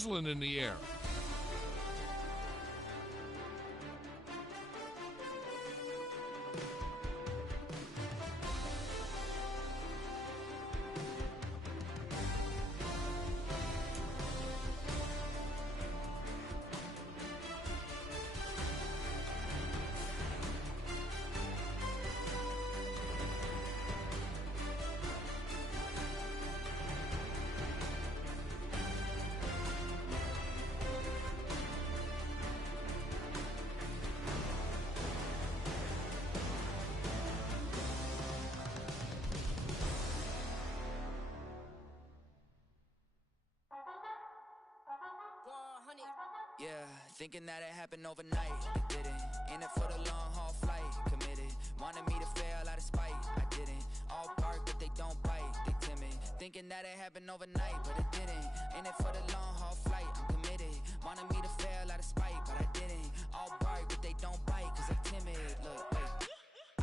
sizzling in the air. Yeah, thinking that it happened overnight, it didn't. In it for the long haul flight, committed. Wanted me to fail out of spite, I didn't. All bark but they don't bite, they timid. Thinking that it happened overnight, but it didn't. In it for the long haul flight, I'm committed. Wanted me to fail out of spite, but I didn't. All bark but they don't bite, cause they timid. Look, wait.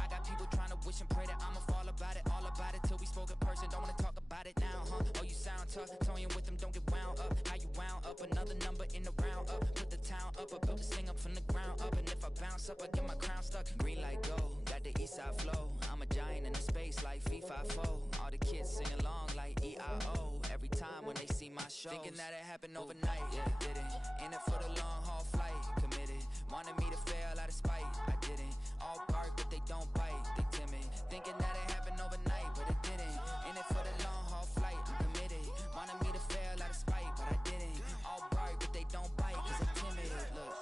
I got people trying to wish and pray that I'ma fall about it, all about it till we spoke in person. Don't wanna talk about it now, huh? Oh, you sound tough, toying with them, don't get wound up. How you wound up? Another number in the round up. Put the town up, I built this thing up from the ground up. And if I bounce up, I get my crown stuck. Green light go, got the east side flow. I'm a giant in the space like FIFA 4. All the kids sing along like E-I-O. Every time when they see my show, thinking that it happened overnight, yeah, didn't. In it for the long haul flight, committed. Wanted me to fail out of spite, I didn't. All bark but they don't bite, they timid. Thinking that it happened overnight, but it didn't. In it for the long haul flight, I'm committed. Wanted me to fail out of spite, but I didn't. All bark but they don't bite, cause they timid. Look,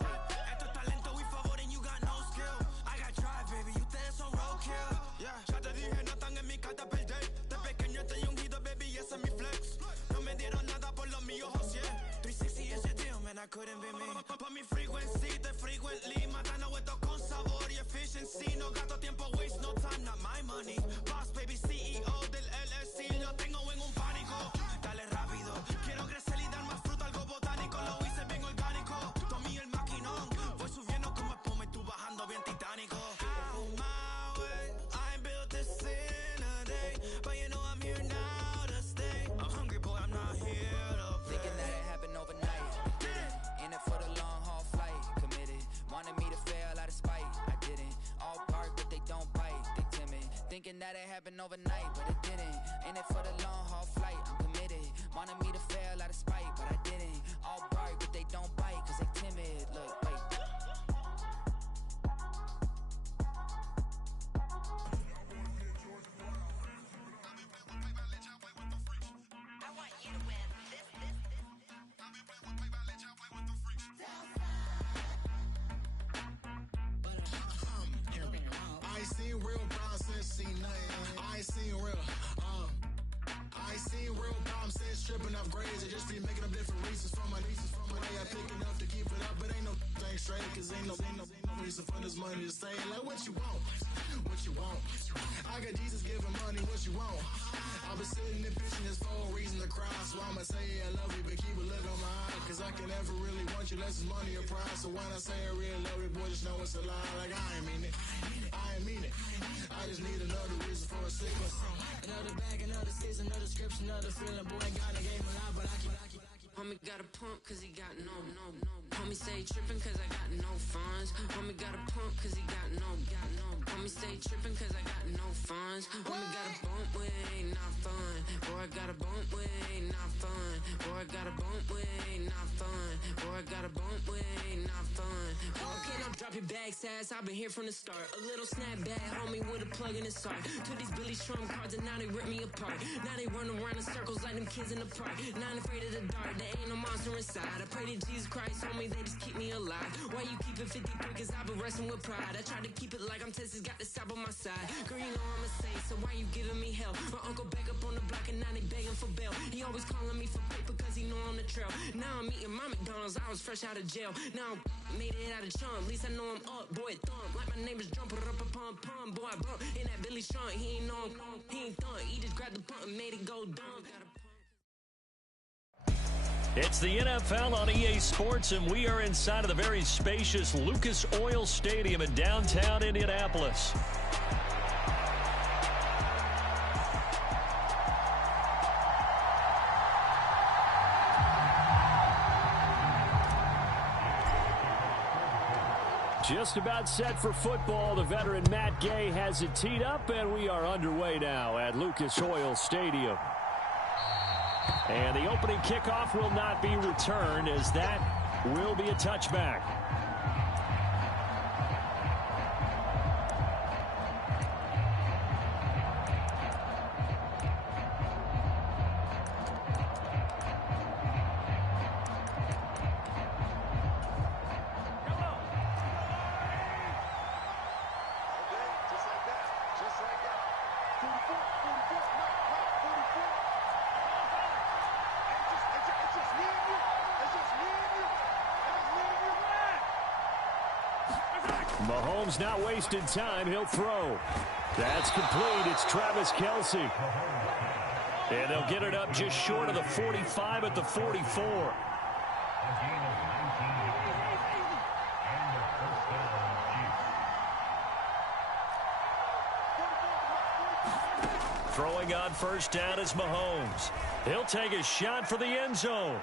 Esto es talento y favor and you got no skill. I got drive, baby, ustedes son roadkill. Yeah, ya te dije, no están en mi carta perder. De pequeño estoy ungido, baby, ese es mi flex. No me dieron nada por los míos, José. 360 is your deal, man, I couldn't be me. Pa' mi frequency, te frequently. Matando esto con sabor y efficiency. No gasto tiempo, waste no time, not my money. Boss, baby, CEO del LLC. Lo tengo en un pánico. Dale rápido, quiero crecer y dar más fruta, algo botánico. Lo hice bien orgánico. Tomé el maquinón. Voy subiendo como espuma y tú bajando bien titánico. Out my way, I ain't built this in a day. But you know I'm here now to stay. I'm hungry, boy, I'm not here to play. thinking that it happened overnight, didn't. In it for the long haul flight, committed. Wanted me to fail out of spite, I didn't. All bark but they don't bite, they timid. Thinking that it happened overnight, but it didn't. In it for the long haul flight, I'm committed. Wanted me to fail out of spite, but I didn't. All bark but they don't bite, cause they timid. Look, wait. I ain't seen real problems since seen nothing. I ain't seen real, I ain't seen real problems since stripping off grades. I just be making up different reasons for my way. I pick enough to keep it up, but ain't no thing straight, cause ain't no reason for this money to stay. Like what you want, what you want. I got Jesus giving money, what you want. I've been sitting and pitching this for a reason to cry. So I'ma say I love you, but keep a look on my eye. Cause I can never really want you unless it's money or prize. So when I say I really love you, boy, just know it's a lie. Like I ain't mean it, I ain't mean it. I just need another reason for a sickness. Another bag, another season, another description, another feeling. Boy, God, I gave him a lot, but I keep. Homie got a pump cause he got no. Homie stay trippin' cause I got no funds. Homie got a pump cause he got no. Homie stay trippin' cause I got no funds. Homie got a bump with ain't not fun. Boy, I got a bump with ain't not fun. Boy, I got a bump with ain't not fun. Boy, I got a bump with ain't not fun. Okay, now drop your bag, sass. I've been here from the start. A little snapback, homie, with a plug in his heart. Took these Billy Trump cards and now they rip me apart. Now they run around in circles like them kids in the park. Not afraid of the dark. There ain't no monster inside. I pray to Jesus Christ, homie, they just keep me alive. Why you keep it 53? Cause I've been wrestling with pride. I try to keep it like I'm Texas, got the South on my side. Girl, you know I'm a saint, so why you giving me hell? My uncle back up on the block and now they begging for bail. He always calling me for paper cause he know I'm the trail. Now I'm eating my McDonald's, I was fresh out of jail. Now I'm made it out of chunk, at least I know I'm up, boy, thump. Like my neighbors jumping up a pump, boy, I bump. In that Billy Trump, he ain't know, he ain't thump. He just grabbed the pump and made it go dumb. It's the NFL on EA Sports, and we are inside of the very spacious Lucas Oil Stadium in downtown Indianapolis. Just about set for football. The veteran Matt Gay has it teed up, and we are underway now at Lucas Oil Stadium. And the opening kickoff will not be returned, as that will be a touchback. Mahomes not wasting time. He'll throw. That's complete. It's Travis Kelce. And they'll get it up just short of the 45 at the 44. Throwing on first down is Mahomes. He'll take a shot for the end zone.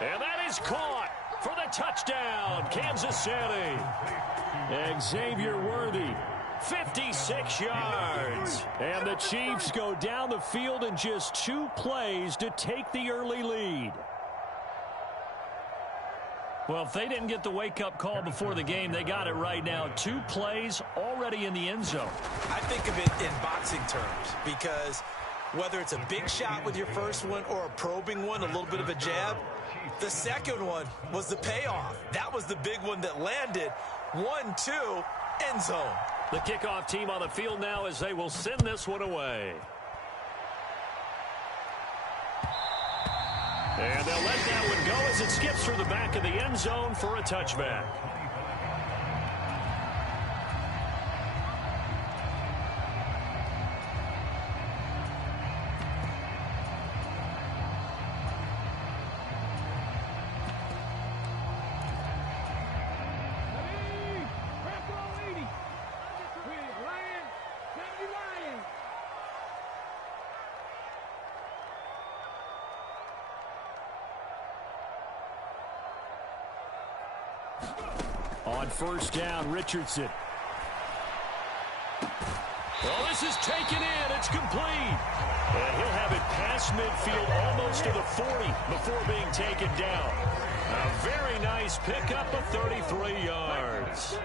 And that is caught for the touchdown, Kansas City. Xavier Worthy, 56 yards. And the Chiefs go down the field in just 2 plays to take the early lead. Well, if they didn't get the wake-up call before the game, they got it right now. 2 plays already in the end zone. I think of it in boxing terms, because whether it's a big shot with your first one or a probing one, a little bit of a jab, the second one was the payoff. That was the big one that landed. 1-2, end zone. The kickoff team on the field now as they will send this one away. And they'll let that one go as it skips through the back of the end zone for a touchback. On first down, Richardson. Well, this is taken in. It's complete. And he'll have it past midfield almost to the 40 before being taken down. A very nice pickup of 33 yards.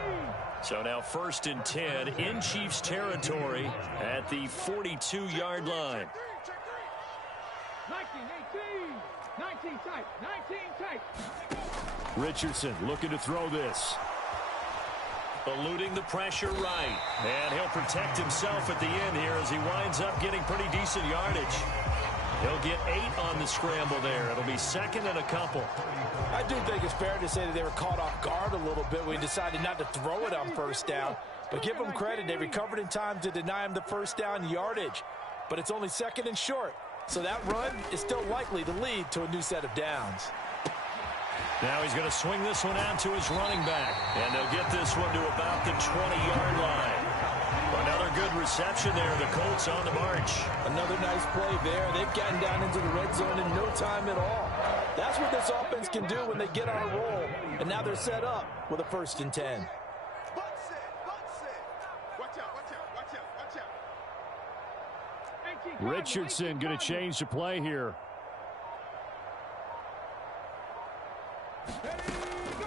So now 1st and 10 in Chiefs territory at the 42-yard line. 19 tight. Richardson looking to throw this. Eluding the pressure right. And he'll protect himself at the end here as he winds up getting pretty decent yardage. He'll get 8 on the scramble there. It'll be 2nd and a couple. I do think it's fair to say that they were caught off guard a little bit when he decided not to throw it on first down. But give them credit. They recovered in time to deny him the first down yardage. But it's only 2nd and short. So that run is still likely to lead to a new set of downs. Now he's going to swing this one out to his running back. And they'll get this one to about the 20-yard line. Another good reception there. The Colts on the march. Another nice play there. They've gotten down into the red zone in no time at all. That's what this offense can do when they get on a roll. And now they're set up with a 1st and 10. Richardson going to change the play here.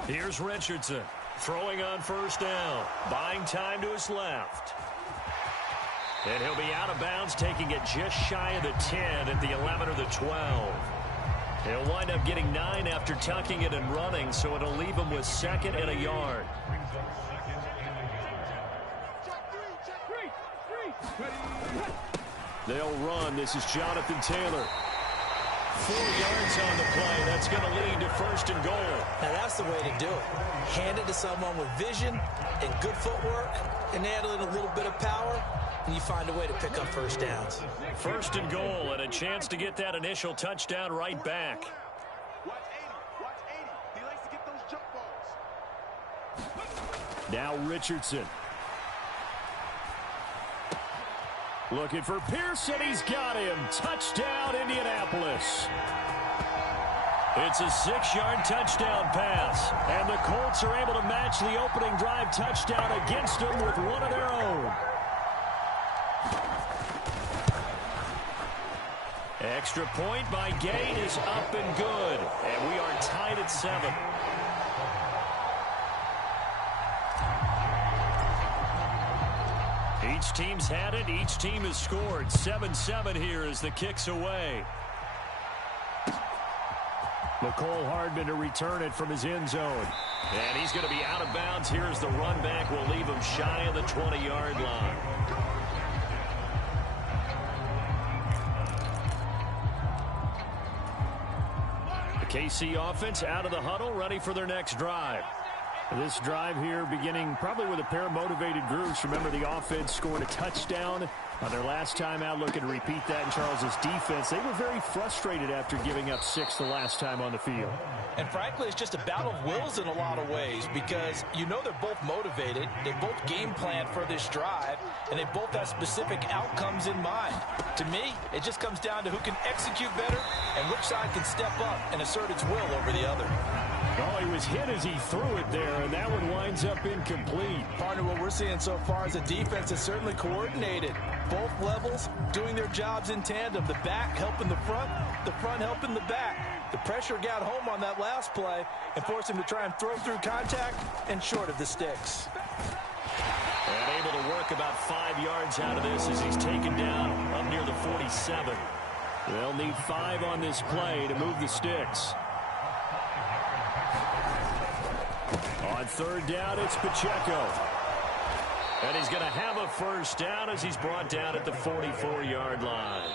Here's Richardson throwing on first down, buying time to his left. And he'll be out of bounds, taking it just shy of the 10 at the 11 or the 12. He'll wind up getting 9 after tucking it and running, so it'll leave him with 2nd and a yard. They'll run. This is Jonathan Taylor. 4 yards on the play. That's going to lead to 1st and goal. Now that's the way to do it. Hand it to someone with vision and good footwork, and add in a little bit of power, and you find a way to pick up first downs. 1st and goal, and a chance to get that initial touchdown right back. Watch 80. He likes to get those jump balls. Now Richardson. Looking for Pearson. He's got him. Touchdown, Indianapolis. It's a 6-yard touchdown pass. And the Colts are able to match the opening drive touchdown against them with one of their own. Extra point by Gay is up and good. And we are tied at 7. Each team's had it. Each team has scored. 7-7 here as the kick's away. McCole Hardman to return it from his end zone. And he's going to be out of bounds here as the run back will leave him shy of the 20-yard line. The KC offense out of the huddle, ready for their next drive. This drive here beginning probably with a pair of motivated groups. Remember, the offense scored a touchdown on their last time out. Looking to repeat that in Charles's defense. They were very frustrated after giving up 6 the last time on the field. And frankly, it's just a battle of wills in a lot of ways because you know they're both motivated. They both game planned for this drive, and they both have specific outcomes in mind. To me, it just comes down to who can execute better and which side can step up and assert its will over the other. Oh, he was hit as he threw it there, and that one winds up incomplete. Partner, what we're seeing so far is a defense that's certainly coordinated. Both levels doing their jobs in tandem. The back helping the front helping the back. The pressure got home on that last play and forced him to try and throw through contact and short of the sticks. And able to work about 5 yards out of this as he's taken down up near the 47. They'll need 5 on this play to move the sticks. On third down, it's Pacheco. And he's going to have a first down as he's brought down at the 44-yard line.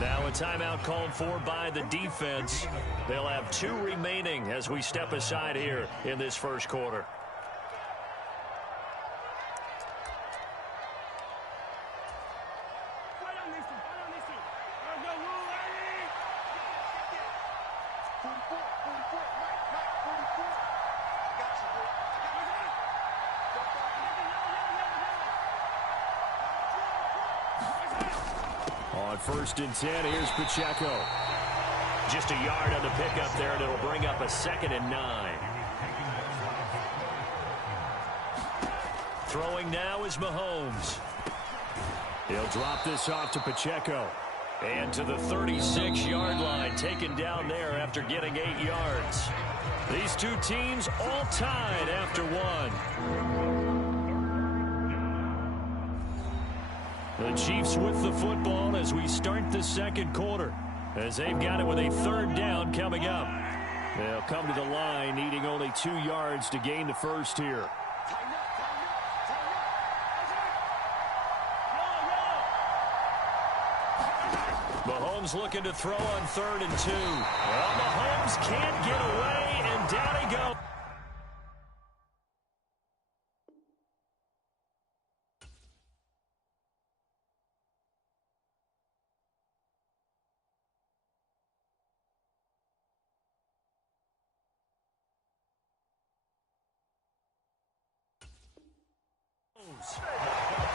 Now a timeout called for by the defense. They'll have 2 remaining as we step aside here in this first quarter. On 1st and 10, here's Pacheco. Just a yard on the pickup there, and it'll bring up a 2nd and 9. Throwing now is Mahomes. He'll drop this off to Pacheco. And to the 36-yard line, taken down there after getting 8 yards. These two teams all tied after 1. The Chiefs with the football as we start the second quarter, as they've got it with a 3rd down coming up. They'll come to the line needing only 2 yards to gain the first here. Mahomes looking to throw on 3rd and 2. Well, Mahomes can't get away, and down he goes.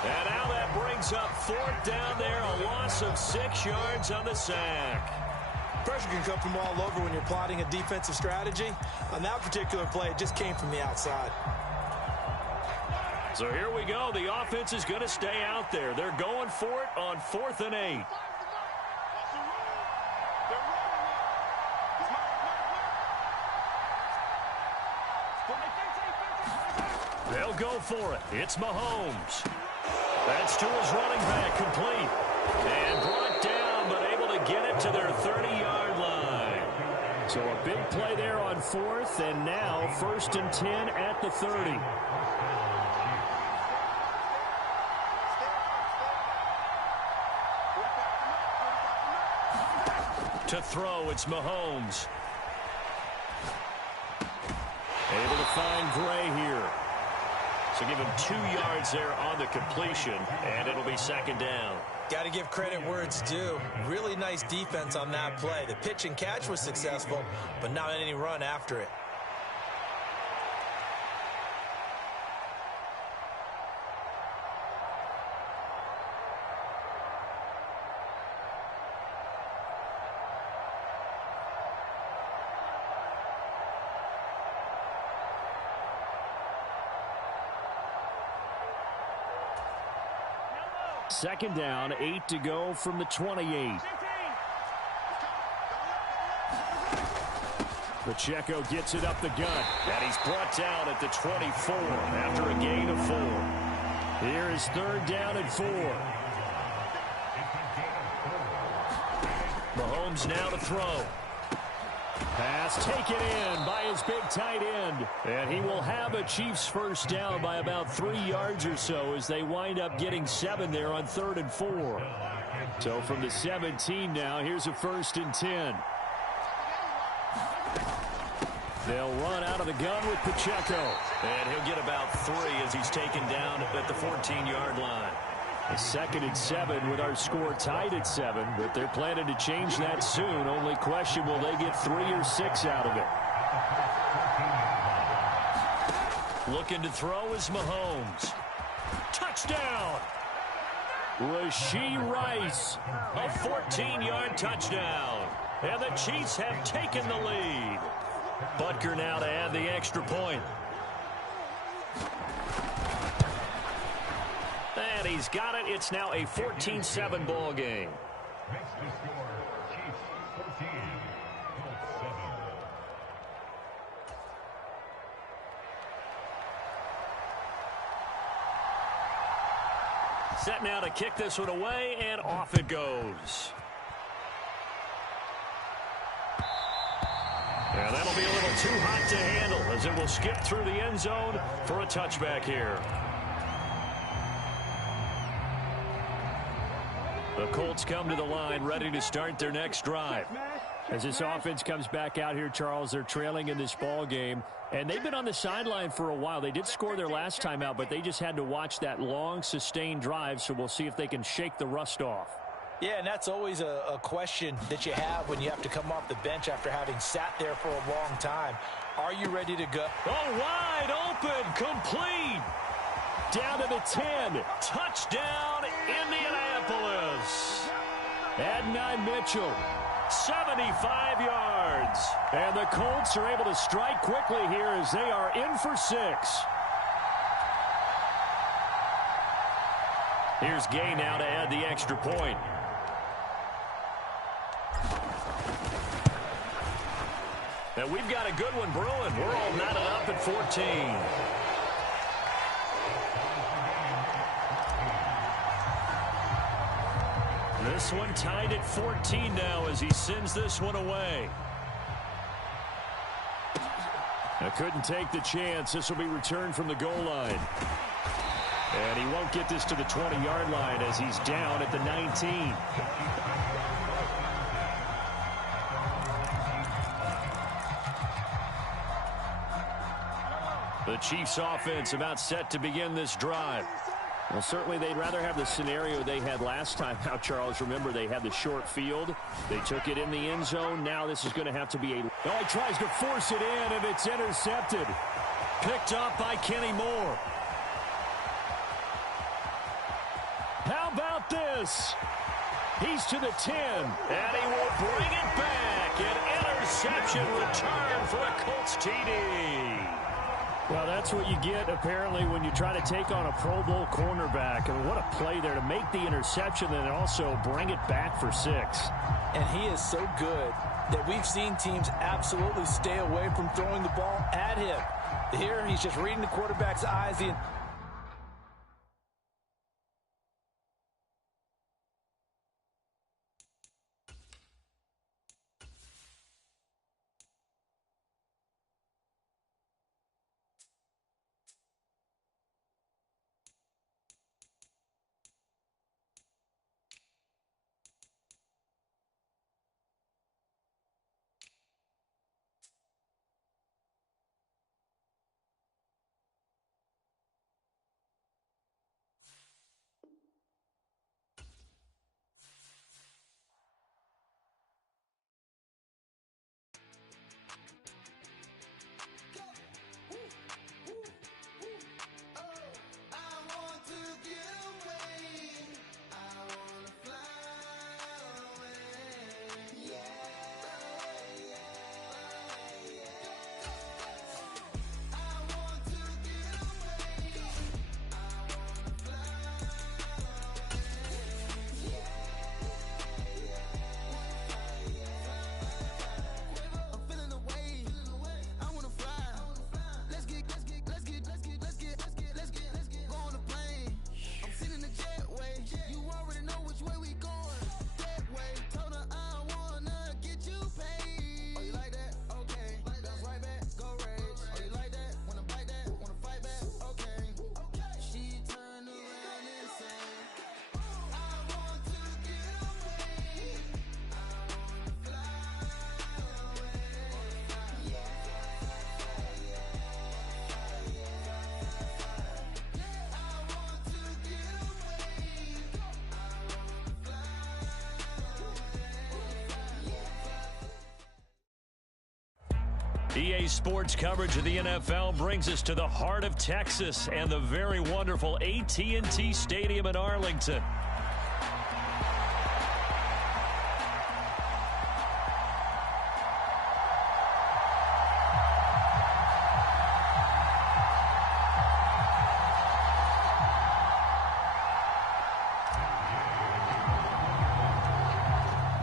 And now that brings up 4th down there, a loss of 6 yards on the sack. Pressure can come from all over when you're plotting a defensive strategy. On that particular play, it just came from the outside. So here we go. The offense is going to stay out there. They're going for it on 4th and 8. They'll go for it. It's Mahomes. That's to his running back, complete. And brought down, but able to get it to their 30-yard line. So a big play there on 4th, and now 1st and 10 at the 30. To throw, it's Mahomes. Able to find Gray here. So give him 2 yards there on the completion, and it'll be 2nd down. Got to give credit where it's due. Really nice defense on that play. The pitch and catch was successful, but not any run after it. Second down, 8 to go from the 28. Pacheco gets it up the gut, and he's brought down at the 24 after a gain of 4. Here is third down and 4. Mahomes now to throw. Pass taken in by his big tight end. And he will have a Chiefs first down by about 3 yards or so as they wind up getting 7 there on 3rd and 4. So from the 17 now, here's a 1st and 10. They'll run out of the gun with Pacheco. And he'll get about 3 as he's taken down at the 14-yard line. A 2nd and 7 with our score tied at 7, but they're planning to change that soon. Only question, will they get 3 or 6 out of it? Looking to throw is Mahomes. Touchdown! Rashee Rice, a 14-yard touchdown. And the Chiefs have taken the lead. Butker now to add the extra point. And he's got it. It's now a 14-7 ball game. Set now to kick this one away, and off it goes. And that'll be a little too hot to handle as it will skip through the end zone for a touchback here. The Colts come to the line ready to start their next drive. As this offense comes back out here, Charles, they're trailing in this ball game. And they've been on the sideline for a while. They did score their last time out, but they just had to watch that long, sustained drive. So we'll see if they can shake the rust off. Yeah, and that's always a question that you have when you have to come off the bench after having sat there for a long time. Are you ready to go? Oh, wide open, complete. Down to the 10. Touchdown, Indianapolis. Adonai Mitchell, 75 yards. And the Colts are able to strike quickly here as they are in for 6. Here's Gay now to add the extra point. And we've got a good one brewing. We're all knotted up at 14. This one tied at 14 now as he sends this one away. I couldn't take the chance. This will be returned from the goal line. And he won't get this to the 20-yard line as he's down at the 19. The Chiefs offense about set to begin this drive. Well, certainly they'd rather have the scenario they had last time out, Charles. Remember, they had the short field. They took it in the end zone. Now this is going to have to be a... Oh, he tries to force it in, and it's intercepted. Picked up by Kenny Moore. How about this? He's to the 10. And he will bring it back. An interception return for a Colts TD. Well, that's what you get, apparently, when you try to take on a Pro Bowl cornerback. I mean, what a play there to make the interception and also bring it back for 6. And he is so good that we've seen teams absolutely stay away from throwing the ball at him. Here, he's just reading the quarterback's eyes. EA Sports coverage of the NFL brings us to the heart of Texas and the very wonderful AT&T Stadium in Arlington.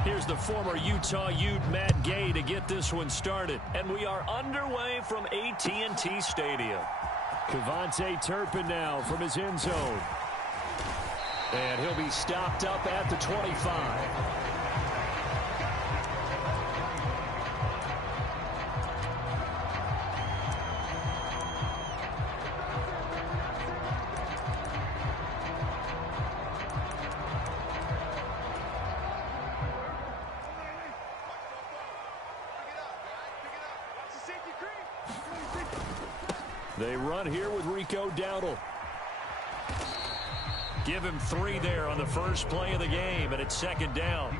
Here's the former Utah Ute Matt Gay to get this one started. And we are underway from AT&T Stadium. Kevontae Turpin now from his end zone. And he'll be stopped up at the 25. They run here with Rico Dowdle. Give him 3 there on the first play of the game, and it's second down.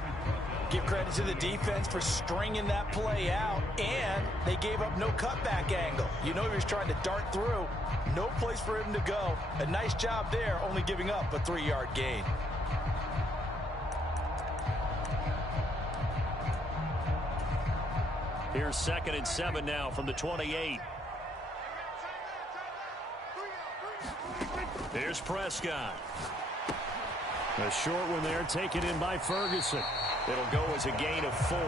Give credit to the defense for stringing that play out, and they gave up no cutback angle. You know he was trying to dart through. No place for him to go. A nice job there, only giving up a 3-yard gain. Here's 2nd and 7 now from the 28. Here's Prescott. A short one there taken in by Ferguson. It'll go as a gain of 4.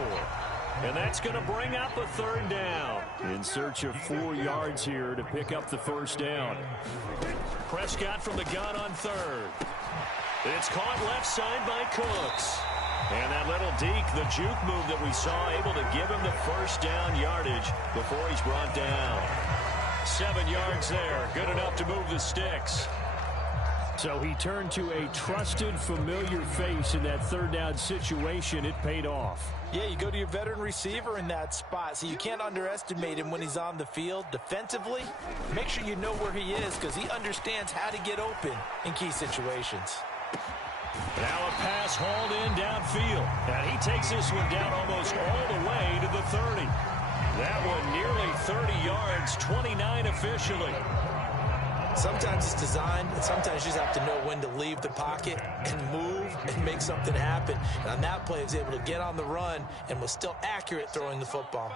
And that's going to bring up a 3rd down. In search of 4 yards here to pick up the first down. Prescott from the gun on 3rd. It's caught left side by Cooks. And that little deke, the juke move that we saw, able to give him the first down yardage before he's brought down. 7 yards there. Good enough to move the sticks. So he turned to a trusted, familiar face in that 3rd down situation. It paid off. Yeah, you go to your veteran receiver in that spot, so you can't underestimate him when he's on the field. Defensively, make sure you know where he is because he understands how to get open in key situations. Now a pass hauled in downfield. And he takes this one down almost all the way to the 30. That one nearly 30 yards, 29 officially. Sometimes it's designed, and sometimes you just have to know when to leave the pocket and move and make something happen. And on that play, he was able to get on the run and was still accurate throwing the football.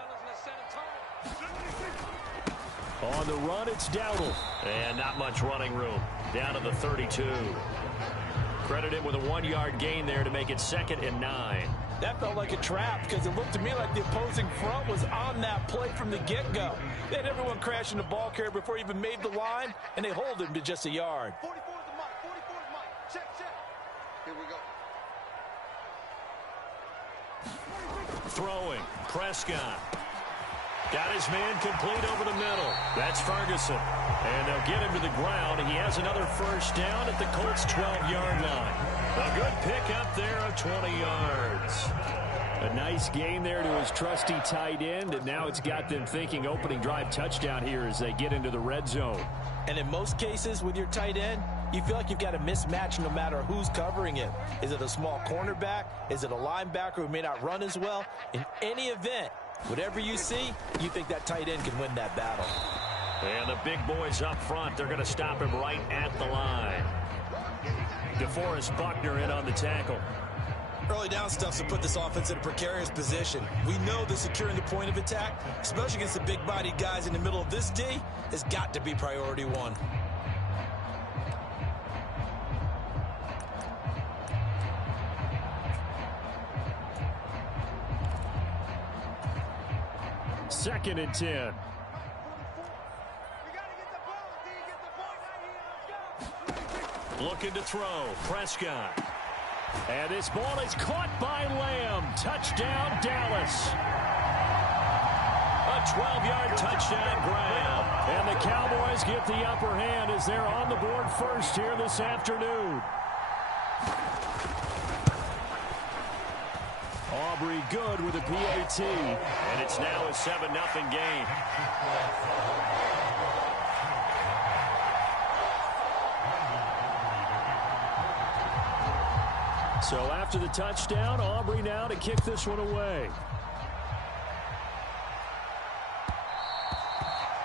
On the run, it's Dowdle. And not much running room. Down to the 32. Credit him with a 1-yard gain there to make it 2nd and 9. That felt like a trap because it looked to me like the opposing front was on that play from the get-go. They had everyone crashing the ball carrier before he even made the line, and they hold him to just a yard. 44 is the mark. 44 is mark. Check, check. Here we go. Throwing. Prescott. Got his man complete over the middle. That's Ferguson. And they'll get him to the ground. He has another first down at the Colts' 12-yard line. A good pickup there of 20 yards. A nice gain there to his trusty tight end, and now it's got them thinking opening drive touchdown here as they get into the red zone. And in most cases with your tight end, you feel like you've got a mismatch no matter who's covering him. Is it a small cornerback? Is it a linebacker who may not run as well? In any event, whatever you see, you think that tight end can win that battle. And the big boys up front, they're going to stop him right at the line. DeForest Buckner in on the tackle. Early down stuff to put this offense in a precarious position. We know that securing the point of attack, especially against the big-bodied guys in the middle of this D, has got to be priority 1. Second and 10. Looking to throw. Prescott. And this ball is caught by Lamb. Touchdown, Dallas. A 12-yard touchdown grab. And the Cowboys get the upper hand as they're on the board first here this afternoon. Aubrey good with a PAT. And it's now a 7-0 game. So after the touchdown, Aubrey now to kick this one away.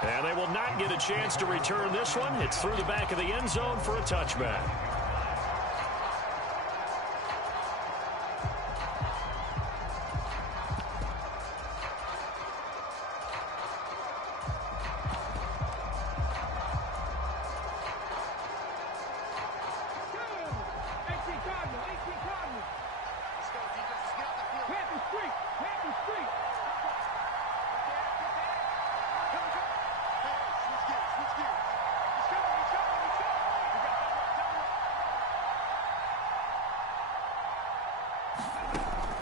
And they will not get a chance to return this one. It's through the back of the end zone for a touchback.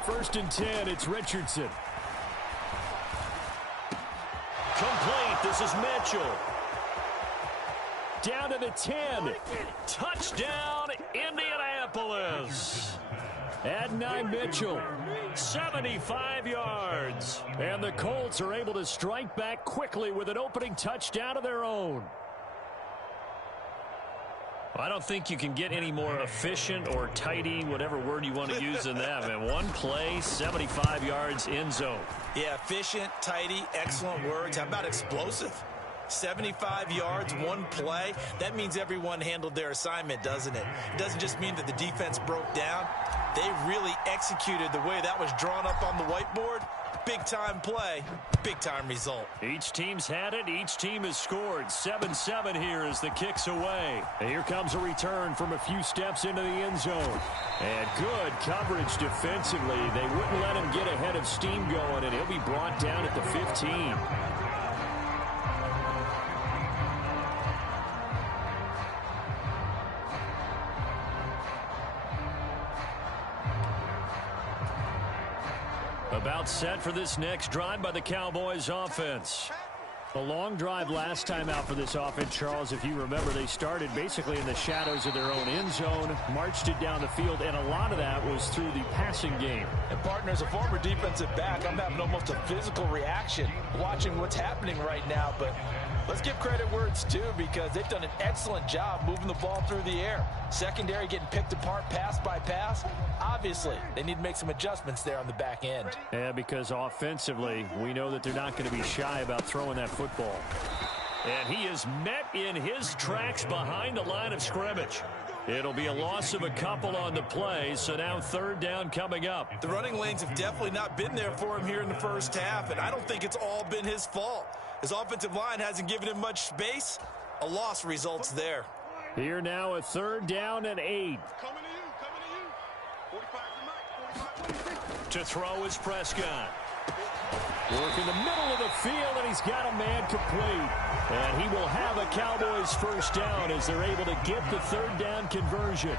First and 10, it's Richardson. Complete, this is Mitchell. Down to the 10. Touchdown, Indianapolis. Adonai Mitchell, 75 yards. And the Colts are able to strike back quickly with an opening touchdown of their own. I don't think you can get any more efficient or tidy, whatever word you want to use in that, man. One play, 75 yards, end zone. Yeah, efficient, tidy, excellent words. How about explosive? 75 yards, one play. That means everyone handled their assignment, doesn't it? It doesn't just mean that the defense broke down. They really executed the way that was drawn up on the whiteboard. Big-time play, big-time result. Each team's had it. Each team has scored. 7-7 here as the kick's away. And here comes a return from a few steps into the end zone. And good coverage defensively. They wouldn't let him get ahead of steam going, and he'll be brought down at the 15. About set for this next drive by the Cowboys offense. A long drive last time out for this offense, Charles. If you remember, they started basically in the shadows of their own end zone, marched it down the field, and a lot of that was through the passing game. And, partner, as a former defensive back, I'm having almost a physical reaction watching what's happening right now. But let's give credit where it's due, because they've done an excellent job moving the ball through the air. Secondary getting picked apart pass by pass. Obviously, they need to make some adjustments there on the back end. Yeah, because offensively, we know that they're not going to be shy about throwing that football. And he is met in his tracks behind the line of scrimmage. It'll be a loss of a couple on the play, so now third down coming up. The running lanes have definitely not been there for him here in the first half, and I don't think it's all been his fault. His offensive line hasn't given him much space. A loss results there. Here now a third down and 8. Coming to you. 45 to Mike. To throw is Prescott. Work in the middle of the field, and he's got a man complete. And he will have a Cowboys first down as they're able to get the third down conversion.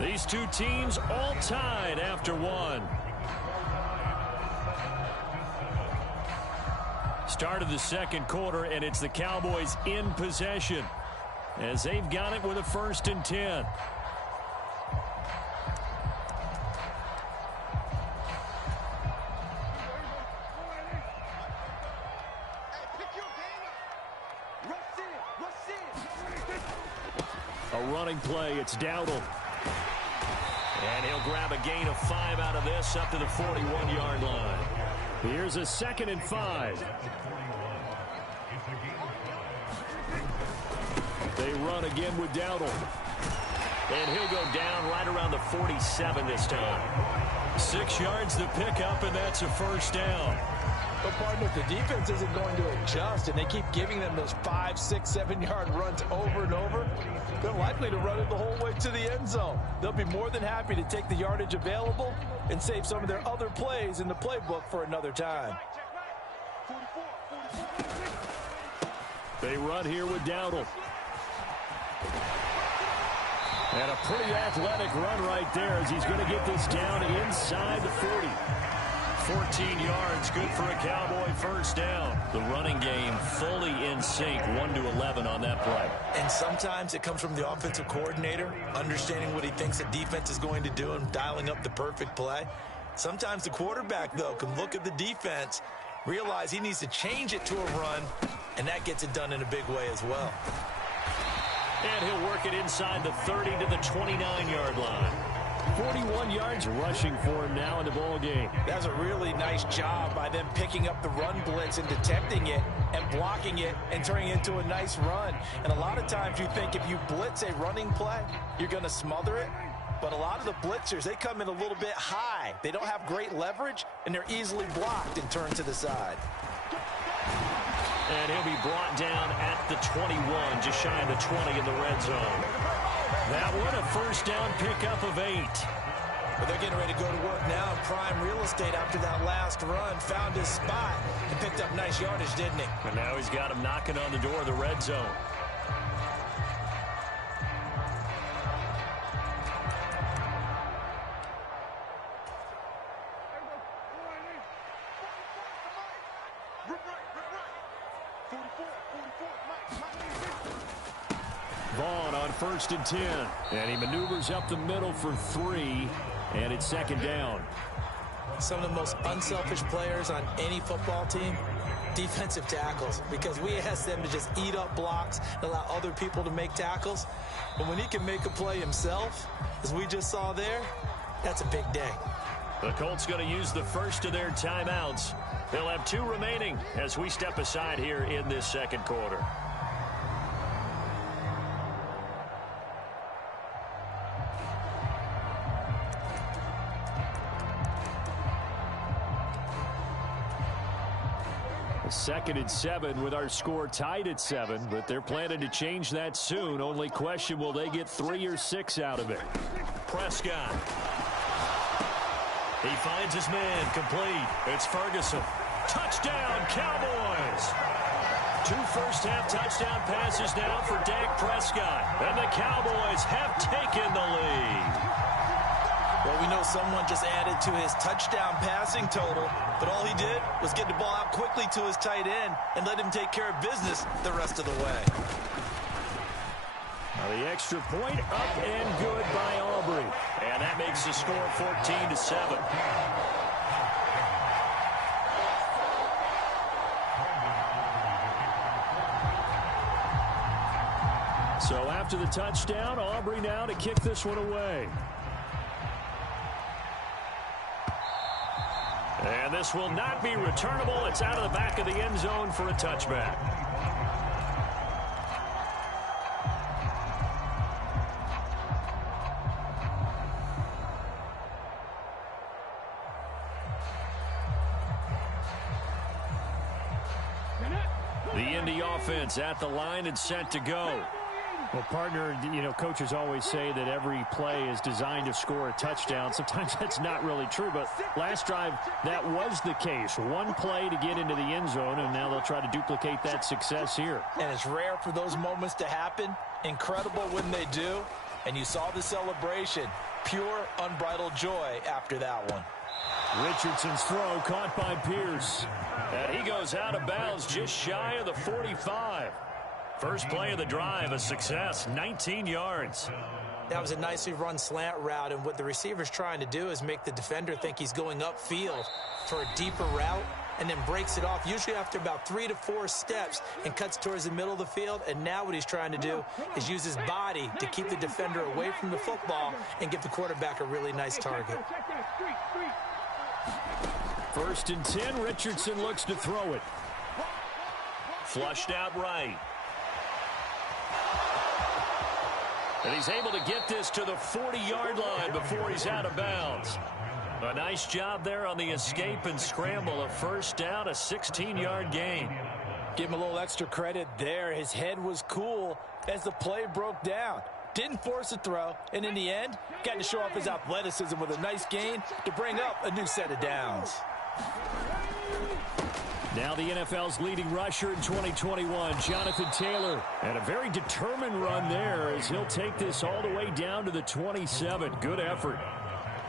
These two teams all tied after one. Start of the second quarter, and it's the Cowboys in possession as they've got it with a 1st and 10. A running play, it's Dowdle. And he'll grab a gain of 5 out of this up to the 41-yard line. Here's a 2nd and 5. They run again with Dowdle. And he'll go down right around the 47 this time. 6 yards to pick up, and that's a first down. But, partner, if the defense isn't going to adjust and they keep giving them those 5, 6, 7-yard runs over and over, they're likely to run it the whole way to the end zone. They'll be more than happy to take the yardage available and save some of their other plays in the playbook for another time. They run here with Dowdle. And a pretty athletic run right there as he's going to get this down inside the 40. 14 yards, good for a Cowboy first down. The running game fully in sync, 1-11 on that play. And sometimes it comes from the offensive coordinator, understanding what he thinks the defense is going to do and dialing up the perfect play. Sometimes the quarterback, though, can look at the defense realize he needs to change it to a run, and that gets it done in a big way as well. And he'll work it inside the 30 to the 29-yard line. 41 yards rushing for him now in the ball game. That's a really nice job by them picking up the run blitz and detecting it and blocking it and turning it into a nice run. And a lot of times you think if you blitz a running play, you're going to smother it. But a lot of the blitzers, they come in a little bit high. They don't have great leverage, and they're easily blocked and turned to the side. And he'll be brought down at the 21, just shy of the 20 in the red zone. That one, a first down pickup of 8. But they're getting ready to go to work now in prime real estate after that last run. Found his spot and picked up nice yardage, didn't he? And now he's got him knocking on the door of the red zone. Vaughn on 1st and 10. And he maneuvers up the middle for 3. And it's 2nd down. Some of the most unselfish players on any football team, defensive tackles, because we ask them to just eat up blocks and allow other people to make tackles. But when he can make a play himself, as we just saw there, that's a big day. The Colts going to use the first of their timeouts. They'll have 2 remaining as we step aside here in this second quarter. Second and 7 with our score tied at 7, but they're planning to change that soon. Only question, will they get 3 or 6 out of it? Prescott. He finds his man, complete. It's Ferguson. Touchdown, Cowboys! 2 first-half touchdown passes now for Dak Prescott. And the Cowboys have taken the lead. Well, we know someone just added to his touchdown passing total, but all he did was get the ball out quickly to his tight end and let him take care of business the rest of the way. Now the extra point up and good by Aubrey. And that makes the score 14-7. So after the touchdown, Aubrey now to kick this one away. And this will not be returnable. It's out of the back of the end zone for a touchback. The Indy offense at the line and set to go. Well, partner, you know, coaches always say that every play is designed to score a touchdown. Sometimes that's not really true, but last drive, that was the case. One play to get into the end zone, and now they'll try to duplicate that success here. And it's rare for those moments to happen. Incredible when they do. And you saw the celebration. Pure, unbridled joy after that one. Richardson's throw caught by Pierce. And he goes out of bounds just shy of the 45. First play of the drive, a success, 19 yards. That was a nicely run slant route, and what the receiver's trying to do is make the defender think he's going upfield for a deeper route and then breaks it off, usually after about 3 to 4 steps, and cuts towards the middle of the field. And now what he's trying to do is use his body to keep the defender away from the football and give the quarterback a really nice target. 1st and 10, Richardson looks to throw it. Flushed out right. And he's able to get this to the 40-yard line before he's out of bounds. A nice job there on the escape and scramble. A first down, a 16-yard gain. Give him a little extra credit there. His head was cool as the play broke down. Didn't force a throw, and in the end, got to show off his athleticism with a nice gain to bring up a new set of downs. Now the NFL's leading rusher in 2021, Jonathan Taylor. And a very determined run there as he'll take this all the way down to the 27. Good effort.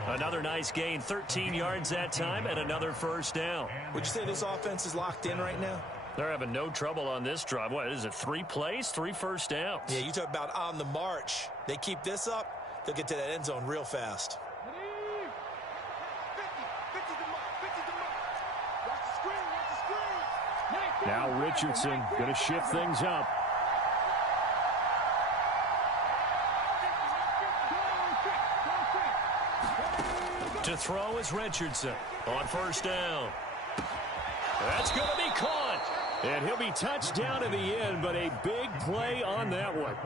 Another nice gain, 13 yards that time, and another first down. Would you say this offense is locked in right now? They're having no trouble on this drive. What is it, 3 plays, 3 first downs? Yeah, you talk about on the march. They keep this up, they'll get to that end zone real fast. Now Richardson going to shift things up. To throw is Richardson on first down. That's going to be caught. And he'll be touched down in the end, but a big play on that one.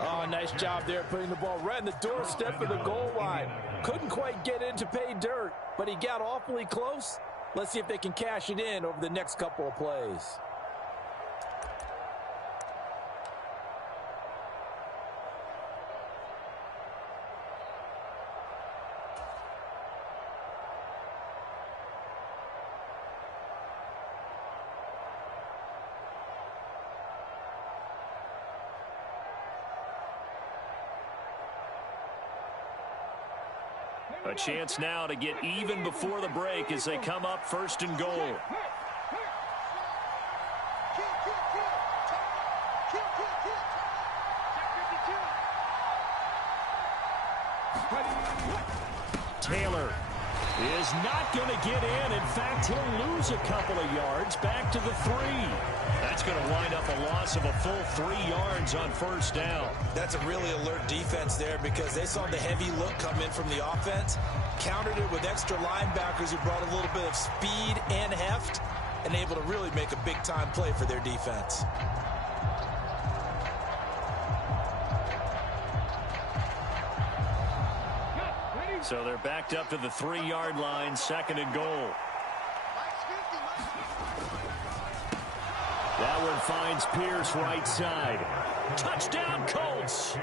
Oh, nice job there putting the ball right in the doorstep of the goal line. Couldn't quite get in to pay dirt, but he got awfully close. Let's see if they can cash it in over the next couple of plays. A chance now to get even before the break as they come up first and goal. Taylor is not going to get in. In fact, he'll lose a couple of yards back to the 3. That's going to wind up a loss of a full 3 yards on first down. That's a really alert defense there because they saw the heavy look come in from the offense, countered it with extra linebackers who brought a little bit of speed and heft, and able to really make a big-time play for their defense. So they're backed up to the 3-yard line, second and goal. That one finds Pierce right side. Touchdown, Colts!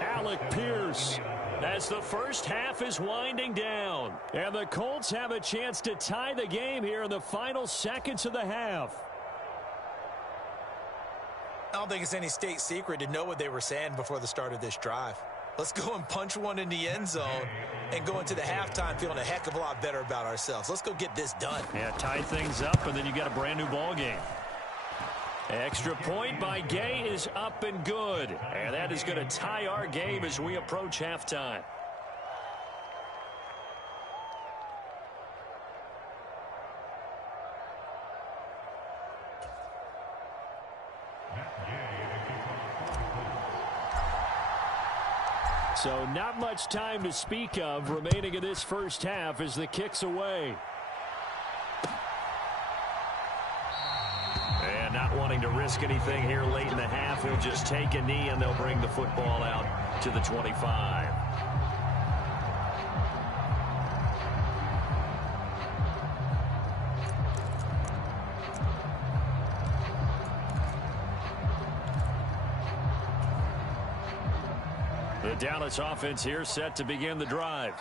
Alec Pierce. As the first half is winding down. And the Colts have a chance to tie the game here in the final seconds of the half. I don't think it's any state secret to know what they were saying before the start of this drive. Let's go and punch one in the end zone and go into the halftime feeling a heck of a lot better about ourselves. Let's go get this done. Yeah, tie things up, and then you got a brand new ball game. Extra point by Gay is up and good. And that is going to tie our game as we approach halftime. So not much time to speak of remaining in this first half as the kick's away. And not wanting to risk anything here late in the half, he'll just take a knee and they'll bring the football out to the 25. The Dallas offense here set to begin the drive.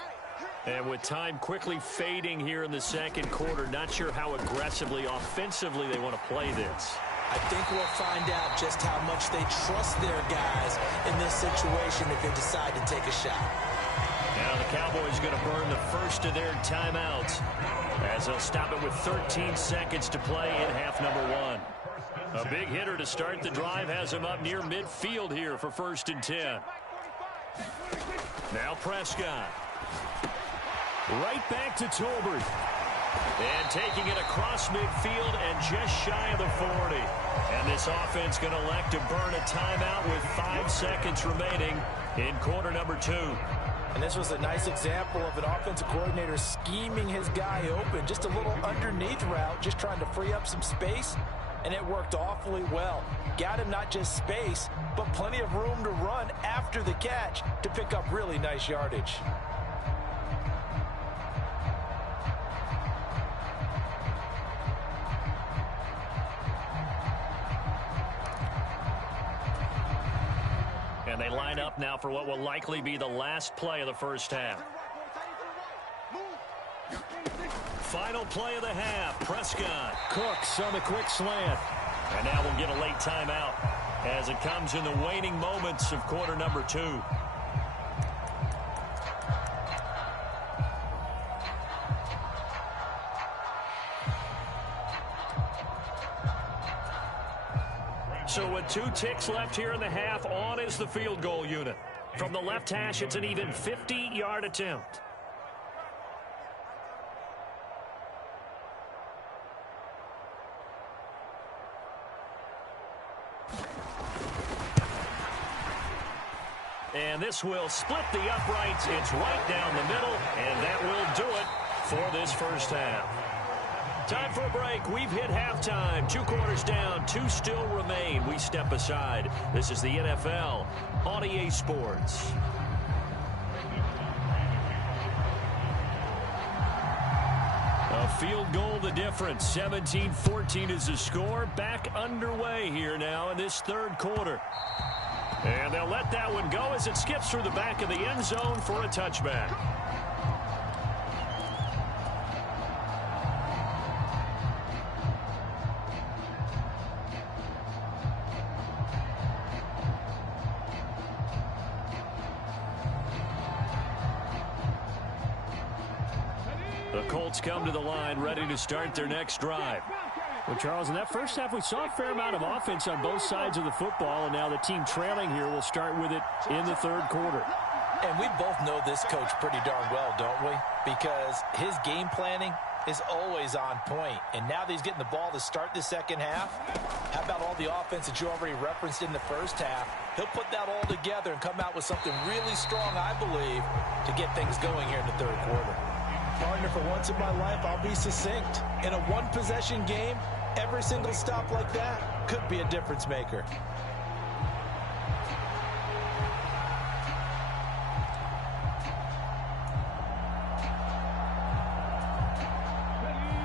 And with time quickly fading here in the second quarter, not sure how aggressively, offensively they want to play this. I think we'll find out just how much they trust their guys in this situation if they decide to take a shot. Now the Cowboys going to burn the first of their timeouts as they'll stop it with 13 seconds to play in half number 1. A big hitter to start the drive has him up near midfield here for 1st and 10. Now Prescott. Right back to Tolbert. And taking it across midfield and just shy of the 40. And this offense going to elect to burn a timeout with 5 seconds remaining in quarter number 2. And this was a nice example of an offensive coordinator scheming his guy open. Just a little underneath route, just trying to free up some space. And it worked awfully well. Got him not just space, but plenty of room to run after the catch to pick up really nice yardage. And they line up now for what will likely be the last play of the first half. Final play of the half, Prescott. Cooks on the quick slant. And now we'll get a late timeout as it comes in the waning moments of quarter number 2. So with 2 ticks left here in the half, on is the field goal unit. From the left hash, it's an even 50-yard attempt. And this will split the uprights. It's right down the middle, and that will do it for this first half. Time for a break. We've hit halftime. 2 quarters down. 2 still remain. We step aside. This is the NFL on EA Sports. A field goal the difference. 17-14 is the score. Back underway here now in this third quarter. And they'll let that one go as it skips through the back of the end zone for a touchback. The Colts come to the line ready to start their next drive. Well, Charles, in that first half, we saw a fair amount of offense on both sides of the football, and now the team trailing here will start with it in the third quarter. And we both know this coach pretty darn well, don't we? Because his game planning is always on point. And now that he's getting the ball to start the second half, how about all the offense that you already referenced in the first half? He'll put that all together and come out with something really strong, I believe, to get things going here in the third quarter. Partner, for once in my life, I'll be succinct. In a one-possession game, every single stop like that could be a difference maker.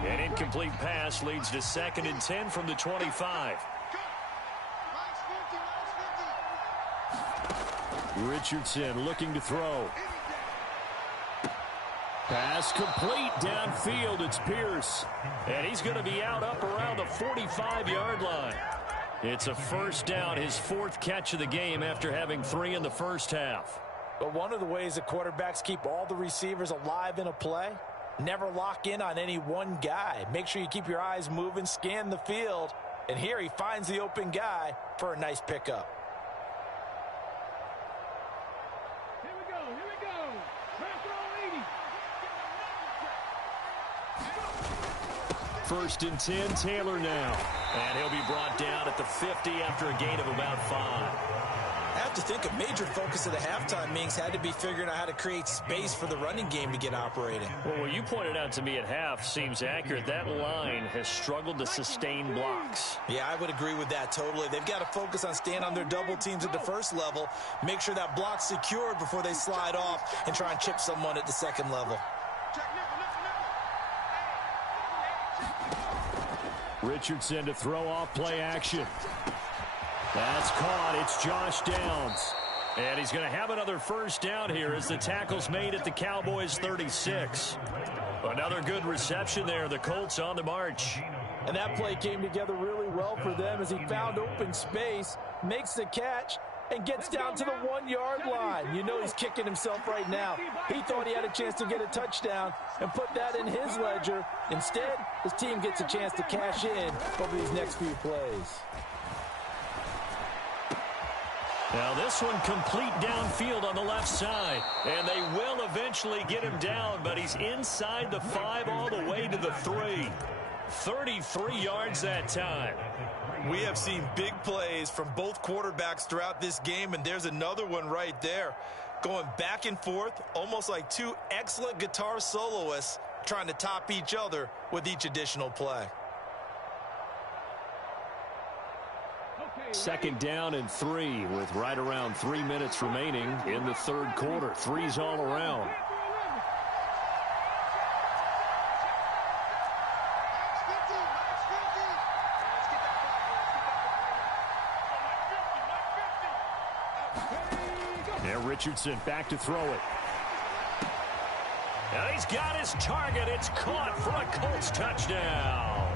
An incomplete pass leads to 2nd and 10 from the 25. Richardson looking to throw. Pass complete downfield. It's Pierce. And he's going to be out up around the 45-yard line. It's a first down, his 4th catch of the game after having 3 in the first half. But one of the ways that quarterbacks keep all the receivers alive in a play, never lock in on any one guy. Make sure you keep your eyes moving, scan the field. And here he finds the open guy for a nice pickup. Here we go. First and 10, Taylor now. And he'll be brought down at the 50 after a gain of about 5. I have to think a major focus of the halftime meetings had to be figuring out how to create space for the running game to get operating. Well, what you pointed out to me at half seems accurate. That line has struggled to sustain blocks. Yeah, I would agree with that totally. They've got to focus on staying on their double teams at the first level, make sure that block's secured before they slide off and try and chip someone at the second level. Richardson to throw off play action. That's caught. It's Josh Downs. And he's going to have another first down here as the tackle's made at the Cowboys' 36. Another good reception there. The Colts on the march. And that play came together really well for them as he found open space, makes the catch, and gets down to the 1-yard line. You know he's kicking himself right now. He thought he had a chance to get a touchdown and put that in his ledger. Instead, his team gets a chance to cash in over these next few plays. Now this one complete downfield on the left side. And they will eventually get him down, but he's inside the 5 all the way to the 3. 33 yards that time. We have seen big plays from both quarterbacks throughout this game, and there's another one right there. Going back and forth, almost like 2 excellent guitar soloists trying to top each other with each additional play. 2nd down and 3 with right around 3 minutes remaining in the third quarter. 3's all around. And Richardson back to throw it. And he's got his target. It's caught for a Colts touchdown.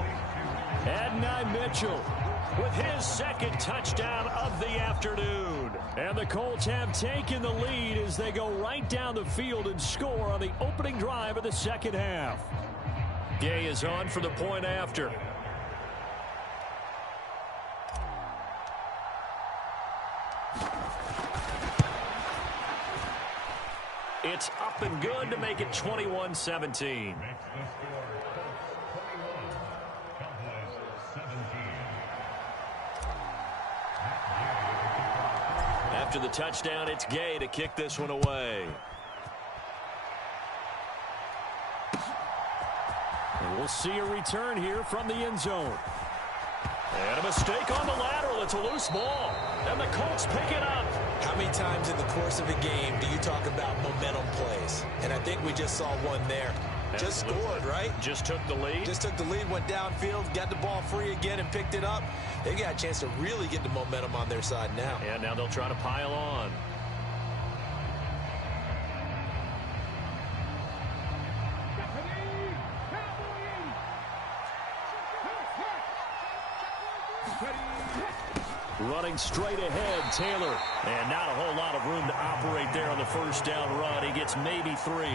Adonai Mitchell with his 2nd touchdown of the afternoon. And the Colts have taken the lead as they go right down the field and score on the opening drive of the second half. Gay is on for the point after. It's up and good to make it 21-17. After the touchdown, it's Gay to kick this one away. And we'll see a return here from the end zone. And a mistake on the lateral. It's a loose ball. And the Colts pick it up. How many times in the course of a game do you talk about momentum plays? And I think we just saw one there. Just scored, right? Just took the lead. Just took the lead, went downfield, got the ball free again and picked it up. They got a chance to really get the momentum on their side now. And now they'll try to pile on. Running straight ahead, Taylor. And not a whole lot of room to operate there on the first down run. He gets maybe 3.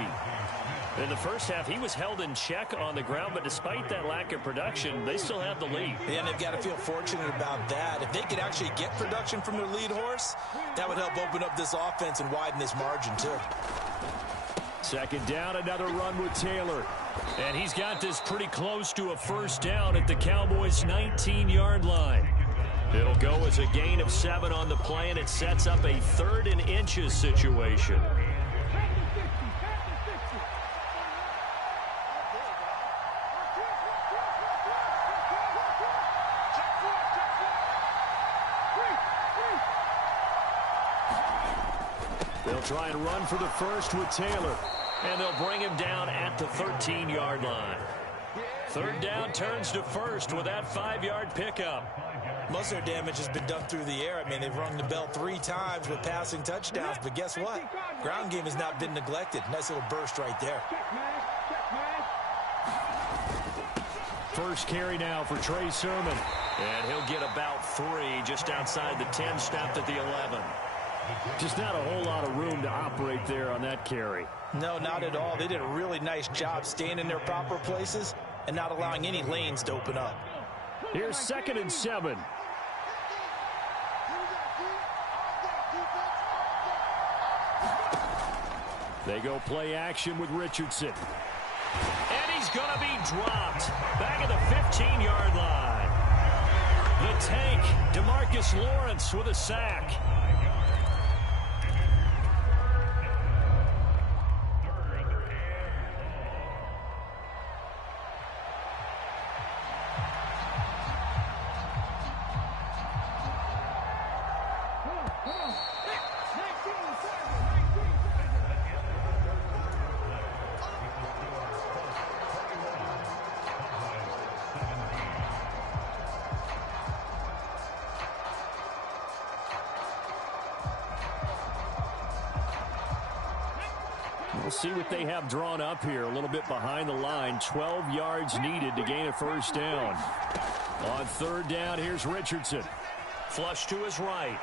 In the first half, he was held in check on the ground, but despite that lack of production, they still have the lead. Yeah, and they've got to feel fortunate about that. If they could actually get production from their lead horse, that would help open up this offense and widen this margin, too. Second down, another run with Taylor. And he's got this pretty close to a first down at the Cowboys' 19-yard line. It'll go as a gain of 7 on the play, and it sets up a 3rd and inches situation. They'll try and run for the first with Taylor. And they'll bring him down at the 13-yard line. 3rd down turns to first with that 5-yard pickup. Most of their damage has been done through the air. I mean, they've rung the bell 3 times with passing touchdowns. But guess what? Ground game has not been neglected. Nice little burst right there. First carry now for Trey Sermon. And he'll get about 3 just outside the 10, stopped at the 11. Just not a whole lot of room to operate there on that carry. No, not at all. They did a really nice job staying in their proper places and not allowing any lanes to open up. Here's 2nd and 7. They go play action with Richardson. And he's going to be dropped back at the 15-yard line. The tank, DeMarcus Lawrence with a sack. We'll see what they have drawn up here. A little bit behind the line. 12 yards needed to gain a first down. On 3rd down, here's Richardson. Flush to his right.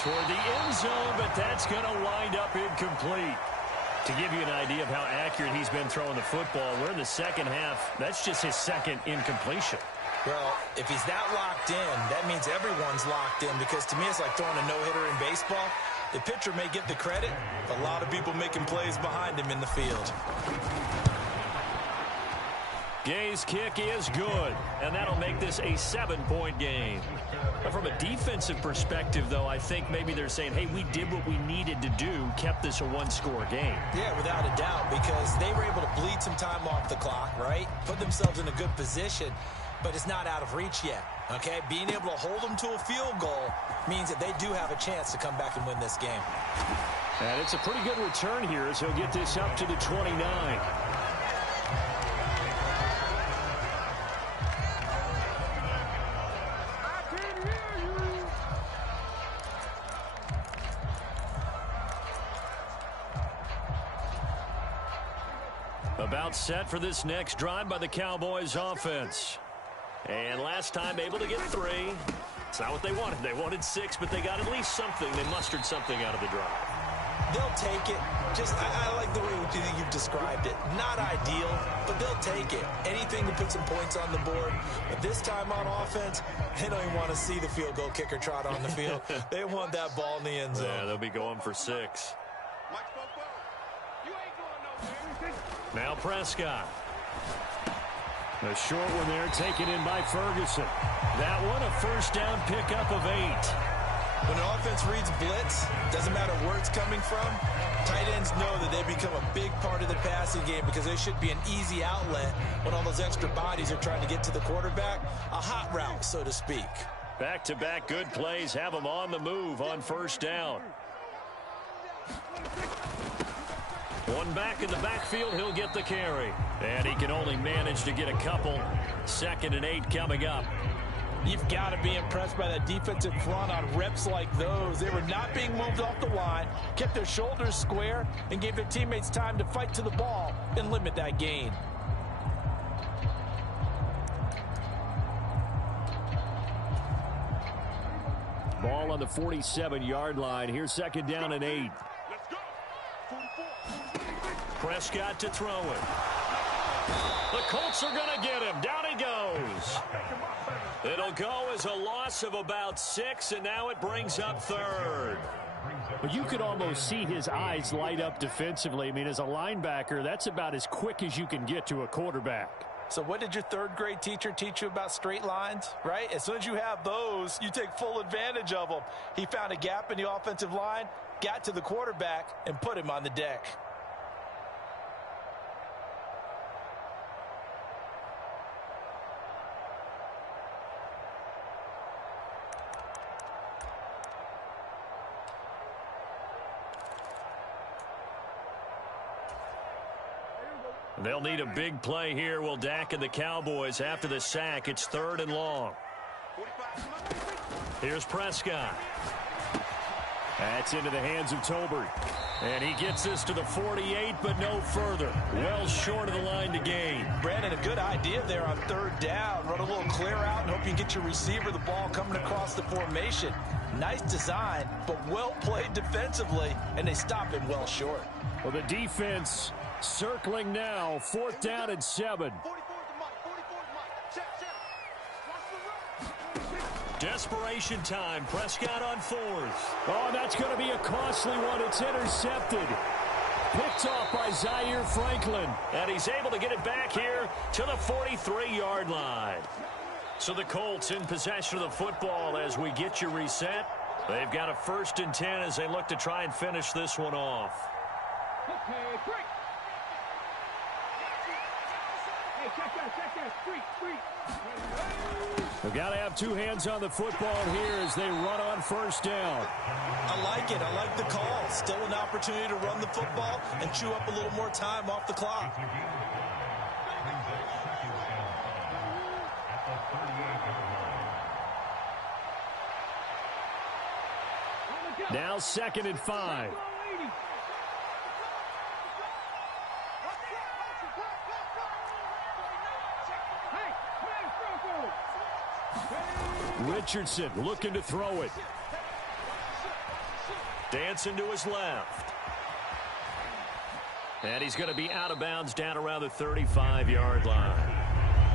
Toward the end zone, but that's going to wind up incomplete. To give you an idea of how accurate he's been throwing the football, we're in the second half. That's just his 2nd incompletion. Well, if he's that locked in, that means everyone's locked in, because to me it's like throwing a no-hitter in baseball. The pitcher may get the credit, but a lot of people making plays behind him in the field. Gay's kick is good, and that'll make this a 7-point game. From a defensive perspective, though, I think maybe they're saying, hey, we did what we needed to do, kept this a 1-score game. Yeah, without a doubt, because they were able to bleed some time off the clock, right? Put themselves in a good position, but it's not out of reach yet, okay? Being able to hold them to a field goal means that they do have a chance to come back and win this game. And it's a pretty good return here as he'll get this up to the 29. About set for this next drive by the Cowboys offense. And last time able to get 3. It's not what they wanted. They wanted 6, but they got at least something. They mustered something out of the drive. They'll take it. Just, I like the way you've described it. Not ideal, but they'll take it. Anything to put some points on the board. But this time on offense, they don't even want to see the field goal kicker trot on the field. They want that ball in the end zone. Yeah, they'll be going for 6. Now Prescott. A short one there taken in by Ferguson. That one a first down pickup of 8. When an offense reads blitz, doesn't matter where it's coming from, tight ends know that they become a big part of the passing game because they should be an easy outlet when all those extra bodies are trying to get to the quarterback. A hot route, so to speak. Back-to-back good plays have them on the move on first down. One back in the backfield, he'll get the carry. And he can only manage to get a couple. 2nd and 8 coming up. You've got to be impressed by that defensive front on reps like those. They were not being moved off the line, kept their shoulders square, and gave their teammates time to fight to the ball and limit that gain. Ball on the 47-yard line. Here's 2nd down and 8. Prescott to throw it. The Colts are going to get him. Down he goes. It'll go as a loss of about 6, and now it brings up 3rd. Well, you could almost see his eyes light up defensively. I mean, as a linebacker, that's about as quick as you can get to a quarterback. So what did your 3rd grade teacher teach you about straight lines, right? As soon as you have those, you take full advantage of them. He found a gap in the offensive line, got to the quarterback, and put him on the deck. They'll need a big play here. Will Dak and the Cowboys after the sack. It's 3rd and long. Here's Prescott. That's into the hands of Tolbert. And he gets this to the 48, but no further. Well short of the line to gain. Brandon, a good idea there on 3rd down. Run a little clear out and hope you can get your receiver the ball coming across the formation. Nice design, but well played defensively, and they stop him well short. Well, the defense circling now. 4th down and 7. Desperation time. Prescott on 4th. Oh, that's going to be a costly one. It's intercepted. Picked off by Zaire Franklin. And he's able to get it back here to the 43-yard line. So the Colts in possession of the football as we get you reset. They've got a 1st and 10 as they look to try and finish this one off. Okay, break. Hey, check that, street. They've got to have 2 hands on the football here as they run on 1st down. I like it. I like the call. Still an opportunity to run the football and chew up a little more time off the clock. Now 2nd and 5. Richardson looking to throw it. Dancing to his left. And he's going to be out of bounds down around the 35-yard line.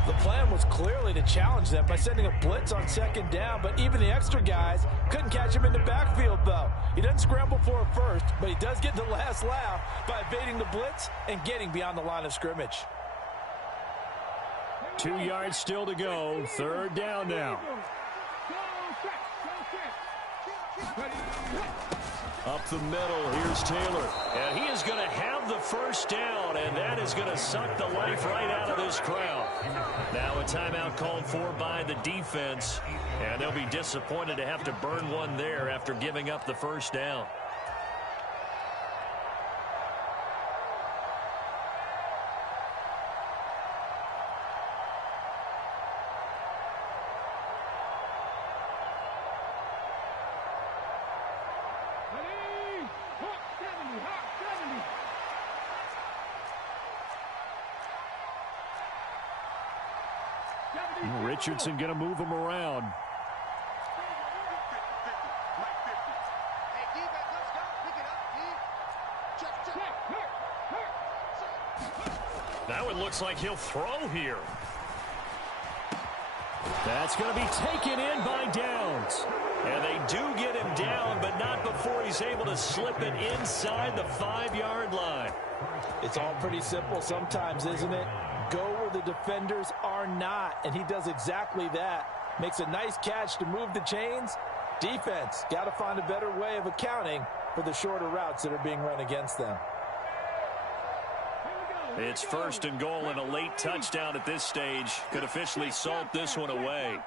The plan was clearly to challenge them by sending a blitz on 2nd down, but even the extra guys couldn't catch him in the backfield, though. He doesn't scramble for a first, but he does get the last laugh by evading the blitz and getting beyond the line of scrimmage. 2 yards still to go. 3rd down now. Up the middle, here's Taylor. And he is going to have the 1st down, and that is going to suck the life right out of this crowd. Now a timeout called for by the defense, and they'll be disappointed to have to burn one there after giving up the 1st down. Richardson going to move him around. That one looks like he'll throw here. That's going to be taken in by Downs. And they do get him down, but not before he's able to slip it inside the 5-yard line. It's all pretty simple sometimes, isn't it? Go where the defenders are not, and he does exactly that. Makes a nice catch to move the chains Defense, got to find a better way of accounting for the shorter routes that are being run against them. It's 1st and goal and a late touchdown at this stage. Could officially salt this one away.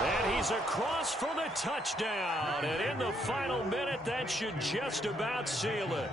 And he's across for the touchdown. And in the final minute, that should just about seal it.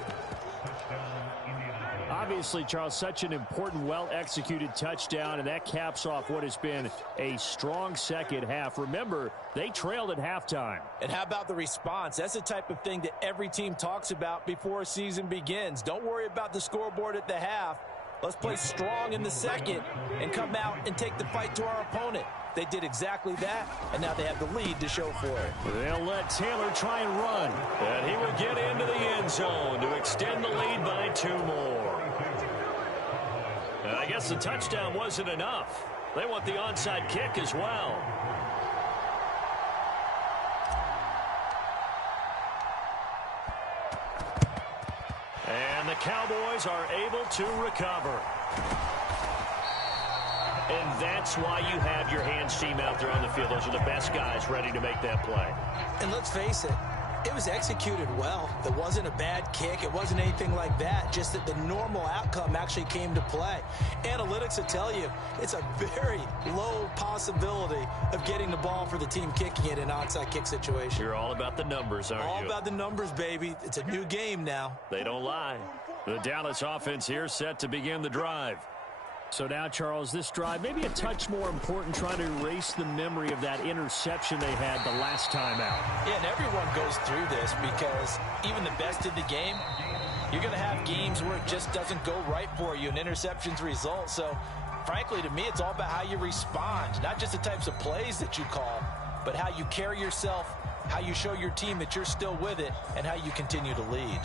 Obviously, Charles, such an important, well-executed touchdown, and that caps off what has been a strong second half. Remember, they trailed at halftime. And how about the response? That's the type of thing that every team talks about before a season begins. Don't worry about the scoreboard at the half. Let's play strong in the second and come out and take the fight to our opponent. They did exactly that, and now they have the lead to show for it. They'll let Taylor try and run. And he will get into the end zone to extend the lead by 2 more. And I guess the touchdown wasn't enough. They want the onside kick as well. And the Cowboys are able to recover. And that's why you have your hands team out there on the field. Those are the best guys ready to make that play. And let's face it, it was executed well. It wasn't a bad kick. It wasn't anything like that. Just that the normal outcome actually came to play. Analytics will tell you it's a very low possibility of getting the ball for the team kicking it in an onside kick situation. You're all about the numbers, aren't you? All about the numbers, baby. It's a new game now. They don't lie. The Dallas offense here set to begin the drive. So now, Charles, this drive maybe a touch more important, trying to erase the memory of that interception they had the last time out. Yeah, and everyone goes through this because even the best in the game, you're going to have games where it just doesn't go right for you, and interceptions result. So, frankly, to me, it's all about how you respond, not just the types of plays that you call, but how you carry yourself, how you show your team that you're still with it, and how you continue to lead.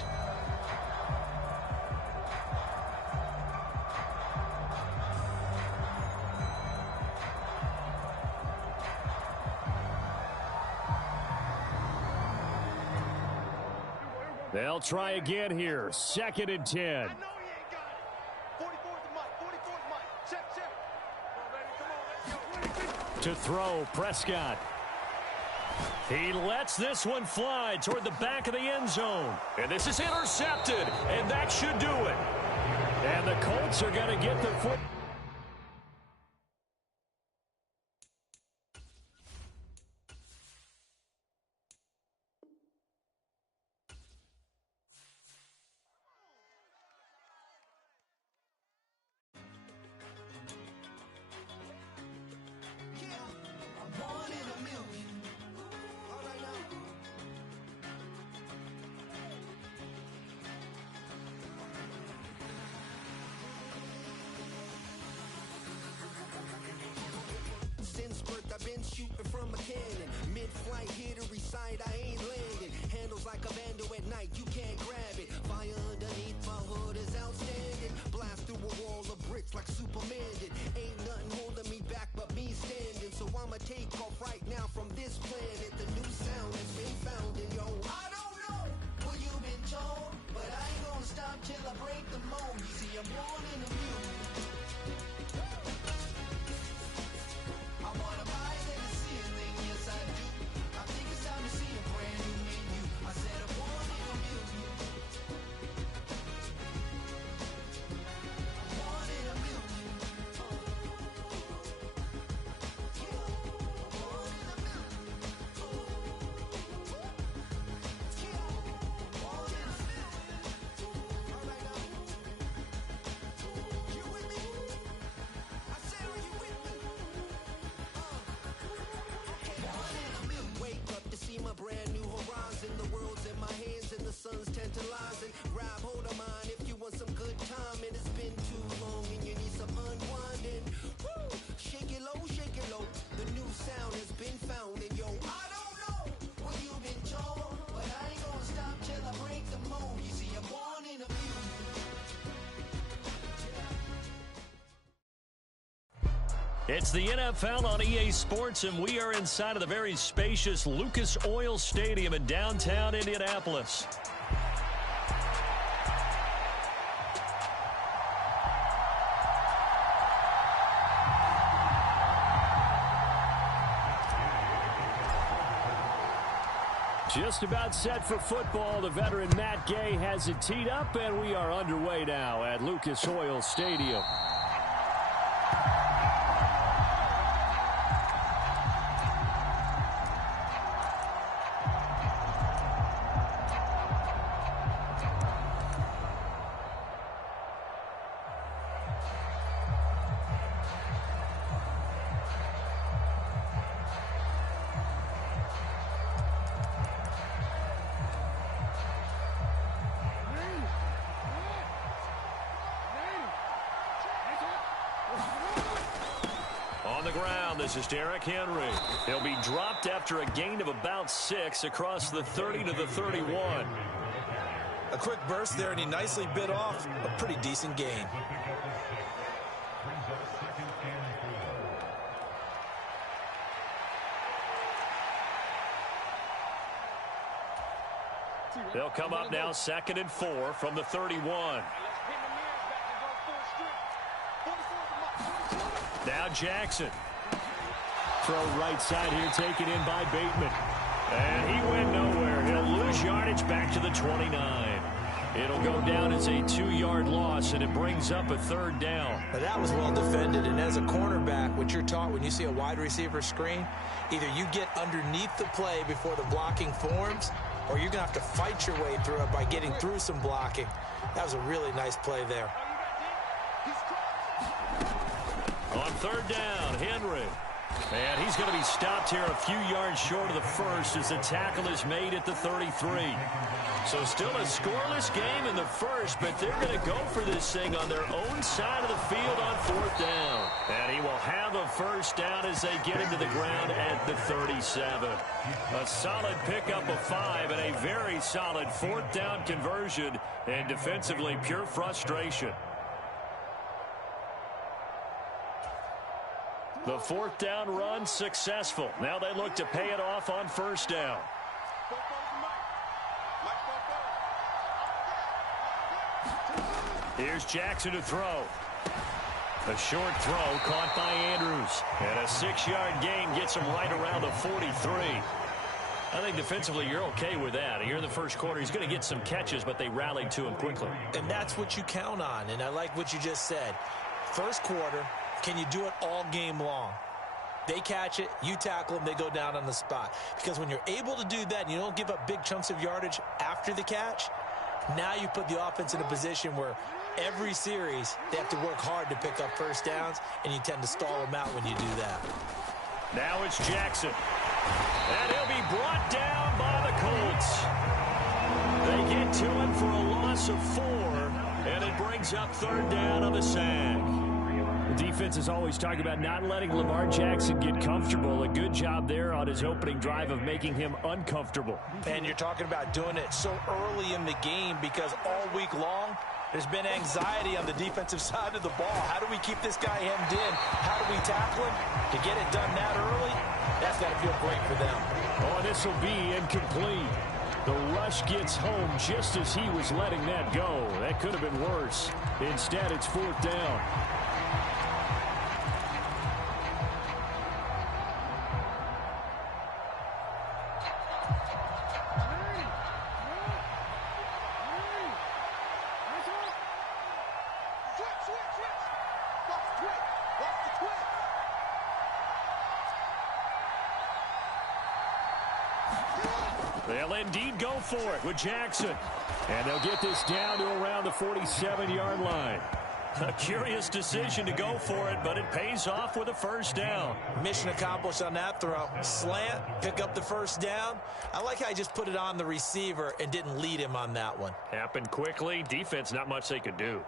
They'll try again here. 2nd and 10. I know he ain't got it. 44's the mic. 44's the mic. Check, check. Come on, baby. Come on, let's go. To throw, Prescott. He lets this one fly toward the back of the end zone. And this is intercepted, and that should do it. And the Colts are going to get the foot. Since birth, I've been shooting from a cannon. Mid-flight, hit or recite, I ain't landing. Handles like a vandal at night, you can't grab it. Fire underneath my hood is outstanding. Blast through a wall of bricks like Superman did. Ain't nothing holding me back but me standing. So I'ma take off right now from this planet. The new sound has been found in yo. I don't know what you've been told, but I ain't gonna stop till I break the mold. You see, I'm born in the music. I wanna rise in the ceiling, yes I do. I think it's time to see a brand new menu. I said I'm one in a million. I'm one in a million. Yeah, I'm one in a million. Yeah, I'm one in a million. Alright now. You with me? I said, are you with me? Wake up to see my brand new horizon. The world's in my hands and the sun's tantalizing. Grab hold of mine if you want some good time. And it's been too long and you need some unwinding. Woo! Shake it low, shake it low. The new sound has been found. And yo, I don't know what you've been told, but I ain't gonna stop till I break the mold. You see, I'm born in a music. It's the NFL on EA Sports, and we are inside of the very spacious Lucas Oil Stadium in downtown Indianapolis. Just about set for football. The veteran Matt Gay has it teed up, and we are underway now at Lucas Oil Stadium. On the ground, this is Derrick Henry. He'll be dropped after a gain of about 6 across the 30 to the 31. A quick burst there, and he nicely bit off a pretty decent gain. They'll come up now 2nd and 4 from the 31. Now Jackson. Throw right side here, taken in by Bateman. And he went nowhere. He'll lose yardage back to the 29. It'll go down as a 2-yard loss, and it brings up a 3rd down. Now that was well defended, and as a cornerback, what you're taught when you see a wide receiver screen, either you get underneath the play before the blocking forms, or you're going to have to fight your way through it by getting through some blocking. That was a really nice play there. On 3rd down, Henry. And he's going to be stopped here a few yards short of the first as the tackle is made at the 33. So still a scoreless game in the first, but they're going to go for this thing on their own side of the field on 4th down. And he will have a 1st down as they get into the ground at the 37. A solid pickup of 5 and a very solid 4th down conversion, and defensively pure frustration. The 4th down run successful. Now they look to pay it off on 1st down. Here's Jackson to throw. A short throw caught by Andrews. And a 6-yard gain gets him right around the 43. I think defensively you're okay with that. Here in the first quarter, he's going to get some catches, but they rallied to him quickly. And that's what you count on, and I like what you just said. First quarter, can you do it all game long? They catch it, you tackle them, they go down on the spot. Because when you're able to do that and you don't give up big chunks of yardage after the catch, now you put the offense in a position where every series they have to work hard to pick up 1st downs, and you tend to stall them out when you do that. Now it's Jackson. And he'll be brought down by the Colts. They get to him for a loss of 4, and it brings up 3rd down on the sack. The defense is always talking about not letting Lamar Jackson get comfortable. A good job there on his opening drive of making him uncomfortable. And you're talking about doing it so early in the game because all week long, there's been anxiety on the defensive side of the ball. How do we keep this guy hemmed in? How do we tackle him? To get it done that early, that's got to feel great for them. Oh, this will be incomplete. The rush gets home just as he was letting that go. That could have been worse. Instead, it's 4th down. They'll indeed go for it with Jackson. And they'll get this down to around the 47-yard line. A curious decision to go for it, but it pays off with a 1st down. Mission accomplished on that throw. Slant, pick up the 1st down. I like how he just put it on the receiver and didn't lead him on that one. Happened quickly. Defense, not much they could do.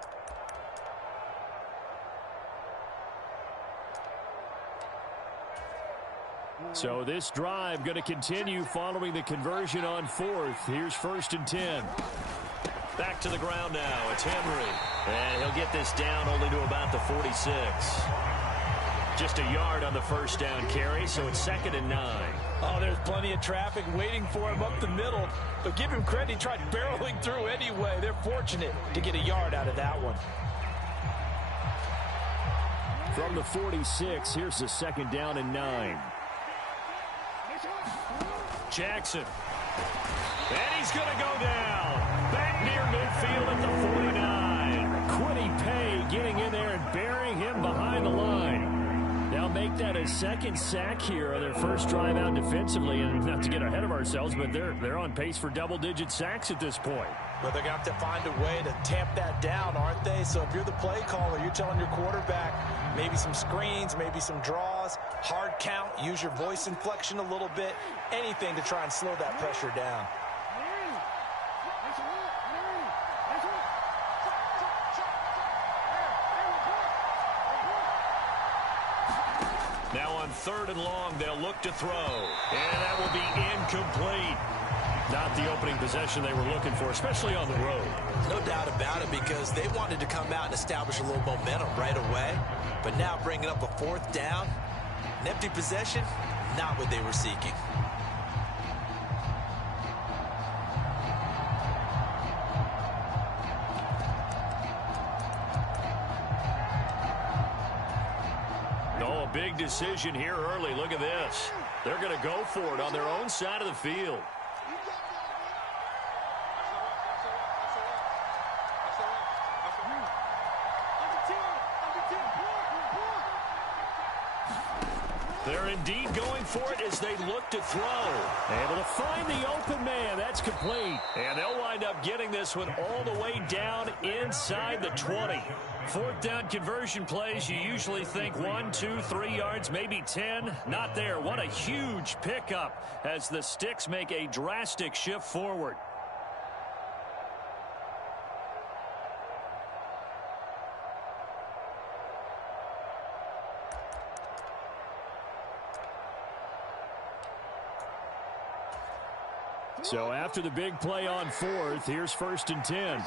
So this drive going to continue following the conversion on 4th. Here's 1st and 10. Back to the ground now. It's Henry. And he'll get this down only to about the 46. Just a yard on the 1st down carry, so it's 2nd and 9. Oh, there's plenty of traffic waiting for him up the middle. But give him credit, he tried barreling through anyway. They're fortunate to get a yard out of that one. From the 46, here's the 2nd down and 9. Jackson. And he's going to go down. Back near midfield at the 49. Quiddy Pay getting in there and burying him behind the line. They'll make that a second sack here on their first drive out defensively. And not to get ahead of ourselves, but they're on pace for double-digit sacks at this point. But they're going to have to find a way to tamp that down, aren't they? So if you're the play caller, you're telling your quarterback maybe some screens, maybe some draws, hard count, use your voice inflection a little bit, anything to try and slow that pressure down. Now on 3rd and long, they'll look to throw. And that will be incomplete. Not the opening possession they were looking for, especially on the road. No doubt about it, because they wanted to come out and establish a little momentum right away. But now bringing up a 4th down, an empty possession, not what they were seeking. Oh, a big decision here early. Look at this. They're going to go for it on their own side of the field. They're indeed going for it as they look to throw. Able to find the open man. That's complete. And they'll wind up getting this one all the way down inside the 20. 4th down conversion plays, you usually think 1, 2, 3 yards, maybe 10. Not there. What a huge pickup as the Sticks make a drastic shift forward. So after the big play on 4th, here's 1st and 10.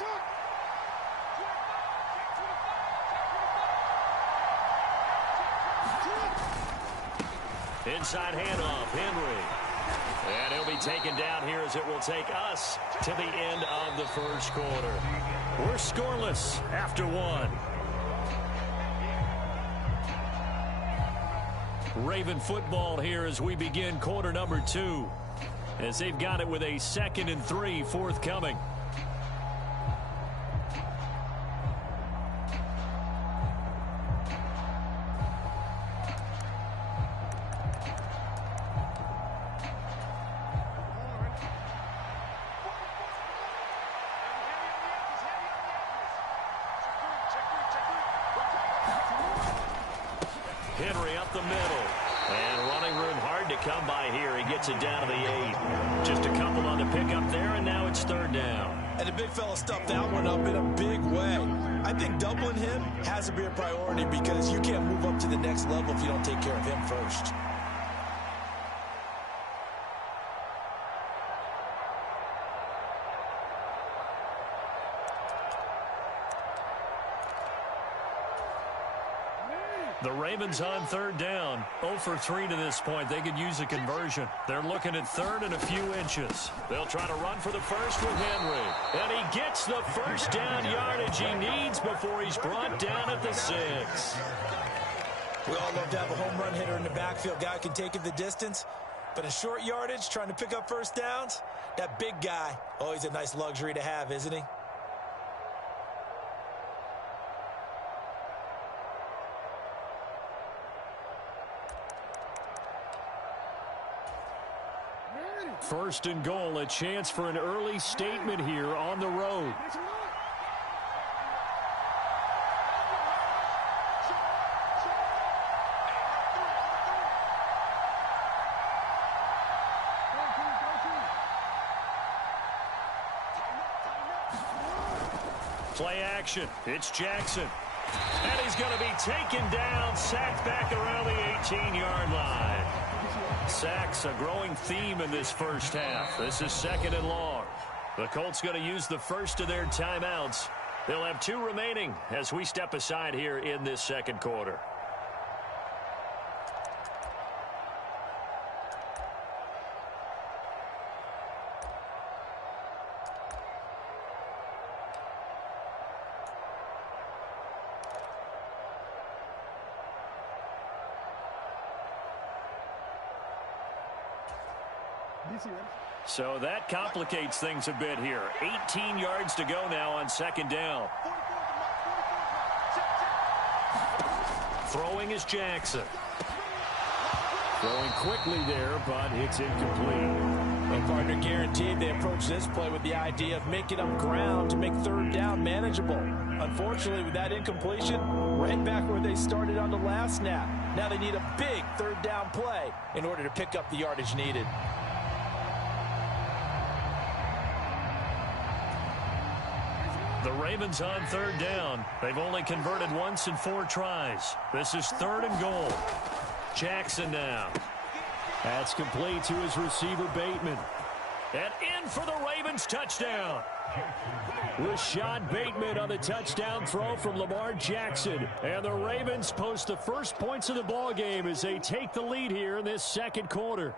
Inside handoff, Henry. And he'll be taken down here as it will take us to the end of the first quarter. We're scoreless after 1. Raven football here as we begin quarter number 2. As they've got it with a 2nd and 3 forthcoming. Henry up the middle. And running room hard to come by here. He gets it down to the 8. Just a couple on the pickup there, and now it's 3rd down. And the big fella stuffed that one up in a big way. I think doubling him has to be a priority because you can't move up to the next level if you don't take care of him first. The Ravens on 3rd down. 0 for 3 to this point. They could use a conversion. They're looking at 3rd and a few inches. They'll try to run for the first with Henry. And he gets the first down yardage he needs before he's brought down at the 6. We all love to have a home run hitter in the backfield. Guy can take it the distance. But in short yardage, trying to pick up first downs, that big guy, oh, he's a nice luxury to have, isn't he? First and goal, a chance for an early statement here on the road. Play action. It's Jackson. And he's going to be taken down, sacked back around the 18-yard line. Sacks, a growing theme in this first half. This is 2nd and long. The Colts going to use the first of their timeouts. They'll have 2 remaining as we step aside here in this second quarter. So that complicates things a bit here. 18 yards to go now on second down. Throwing is Jackson. Throwing quickly there, but it's incomplete. Well, partner, guaranteed they approach this play with the idea of making up ground to make third down manageable. Unfortunately, with that incompletion, right back where they started on the last snap. Now they need a big third down play in order to pick up the yardage needed. The Ravens on third down. They've only converted once in 4 tries. This is 3rd and goal. Jackson now. That's complete to his receiver, Bateman. And in for the Ravens touchdown. Rashad Bateman on the touchdown throw from Lamar Jackson. And the Ravens post the first points of the ball game as they take the lead here in this second quarter.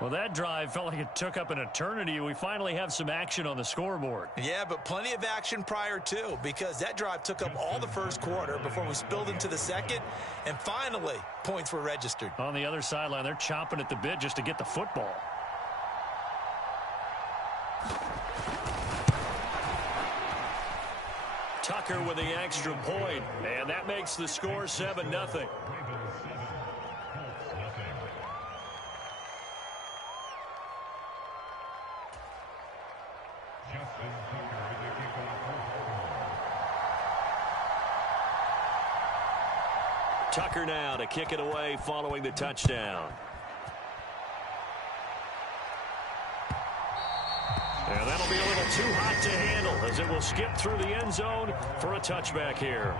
Well, that drive felt like it took up an eternity. We finally have some action on the scoreboard. Yeah, but plenty of action prior to, because that drive took up all the first quarter before we spilled into the second, and finally, points were registered. On the other sideline, they're chomping at the bit just to get the football. Tucker with the extra point, and that makes the score 7-0. Tucker now to kick it away following the touchdown. And that'll be a little too hot to handle as it will skip through the end zone for a touchback here.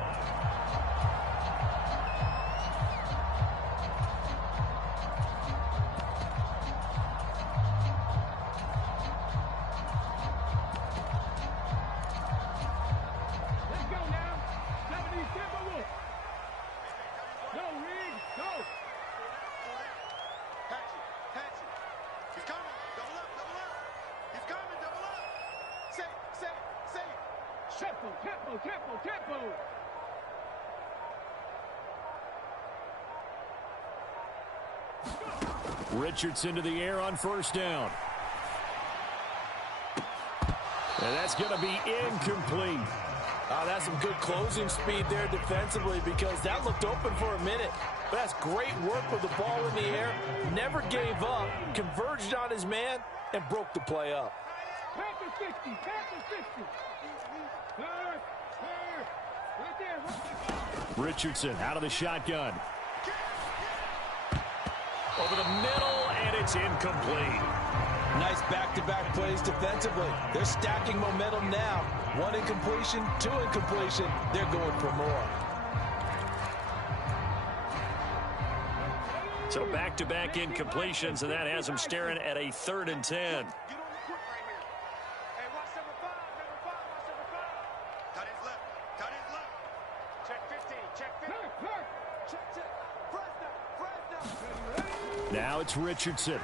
Tempo. Richardson to the air on first down. And that's going to be incomplete. That's some good closing speed there defensively, because that looked open for a minute. But that's great work with the ball in the air. Never gave up, converged on his man, and broke the play up. Panther 60, Panther 60. Right there. Richardson out of the shotgun. Over the middle, and it's incomplete. Nice back-to-back plays defensively. They're stacking momentum now. 1 incompletion, 2 incompletion. They're going for more. So back-to-back incompletions, and that has them staring at a 3rd and 10. Now it's Richardson.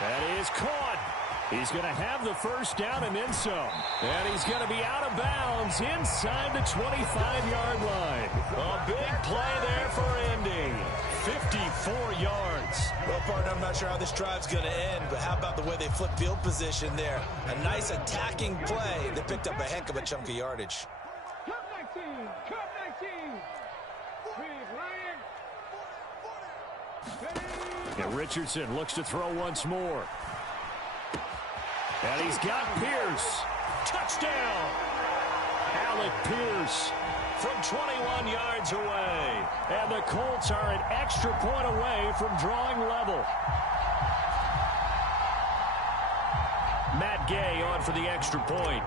That is caught. He's going to have the first down and then some. And he's going to be out of bounds inside the 25-yard line. A big play there for Indy. 54 yards. Well, partner, I'm not sure how this drive's going to end, but how about the way they flip field position there? A nice attacking play. They picked up a heck of a chunk of yardage. Cup 19. And Richardson looks to throw once more. And he's got Pierce. Touchdown! Alec Pierce from 21 yards away. And the Colts are an extra point away from drawing level. Matt Gay on for the extra point.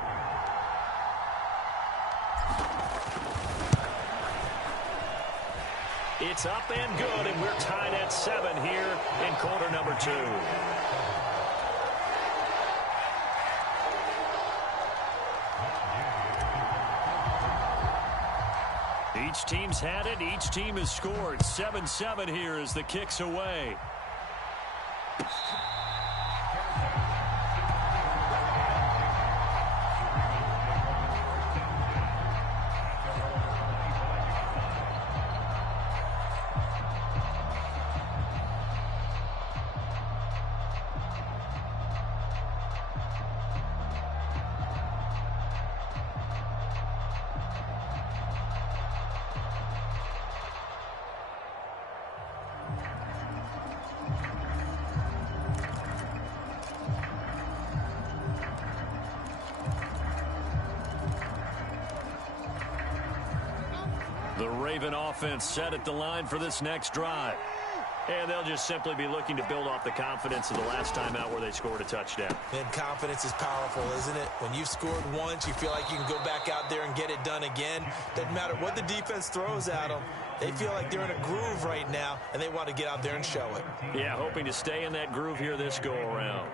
It's up and good, and we're tied at 7 here in quarter number 2. Each team's had it. Each team has scored. 7-7 here as the kick's away. The Raven offense set at the line for this next drive. And they'll just simply be looking to build off the confidence of the last time out where they scored a touchdown. And confidence is powerful, isn't it? When you've scored once, you feel like you can go back out there and get it done again. Doesn't matter what the defense throws at them. They feel like they're in a groove right now, and they want to get out there and show it. Yeah, hoping to stay in that groove here this go-around.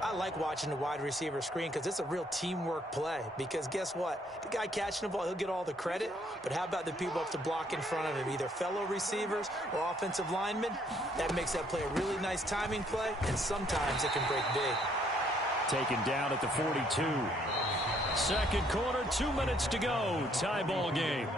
I like watching the wide receiver screen because it's a real teamwork play. Because guess what? The guy catching the ball, he'll get all the credit. But how about the people up to block in front of him, either fellow receivers or offensive linemen? That makes that play a really nice timing play, and sometimes it can break big. Taken down at the 42. Second quarter, 2 minutes to go. Tie ball game.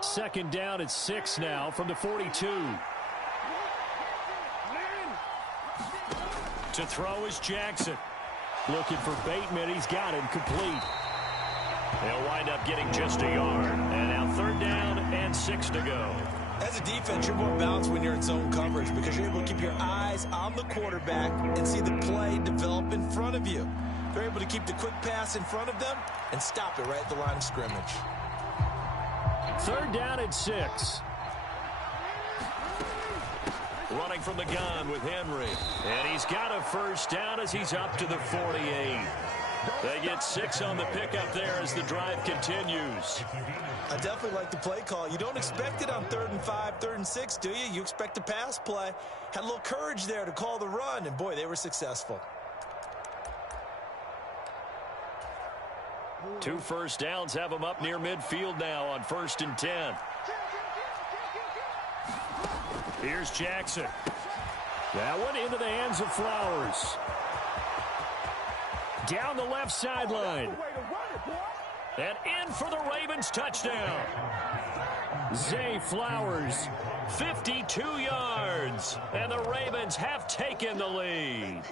Second down at 6 now from the 42. To throw is Jackson. Looking for Bateman. He's got him complete. They'll wind up getting just a yard. And now third down and 6 to go. As a defense, you're more balanced when you're in zone coverage because you're able to keep your eyes on the quarterback and see the play develop in front of you. They're able to keep the quick pass in front of them and stop it right at the line of scrimmage. Third down at 6. Running from the gun with Henry. And he's got a first down as he's up to the 48. They get 6 on the pickup there as the drive continues. I definitely like the play call. You don't expect it on 3rd and 5, 3rd and 6, do you? You expect a pass play. Had a little courage there to call the run, and boy, they were successful. 2 first downs have them up near midfield now on 1st and 10. Here's Jackson. That one into the hands of Flowers. Down the left sideline. And in for the Ravens touchdown. Zay Flowers. 52 yards. And the Ravens have taken the lead.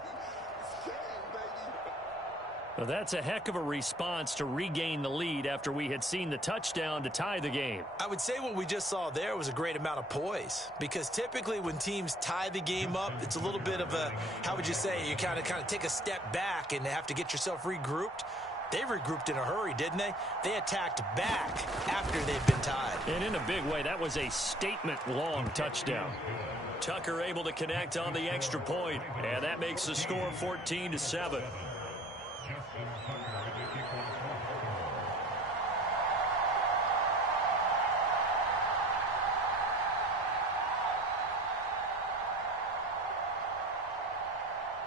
Well, that's a heck of a response to regain the lead after we had seen the touchdown to tie the game. I would say what we just saw there was a great amount of poise because typically when teams tie the game up, it's a little bit of a, how would you say, you kind of take a step back and have to get yourself regrouped. They regrouped in a hurry, didn't they? They attacked back after they'd been tied. And in a big way, that was a statement-long touchdown. Tucker able to connect on the extra point, and that makes the score 14-7.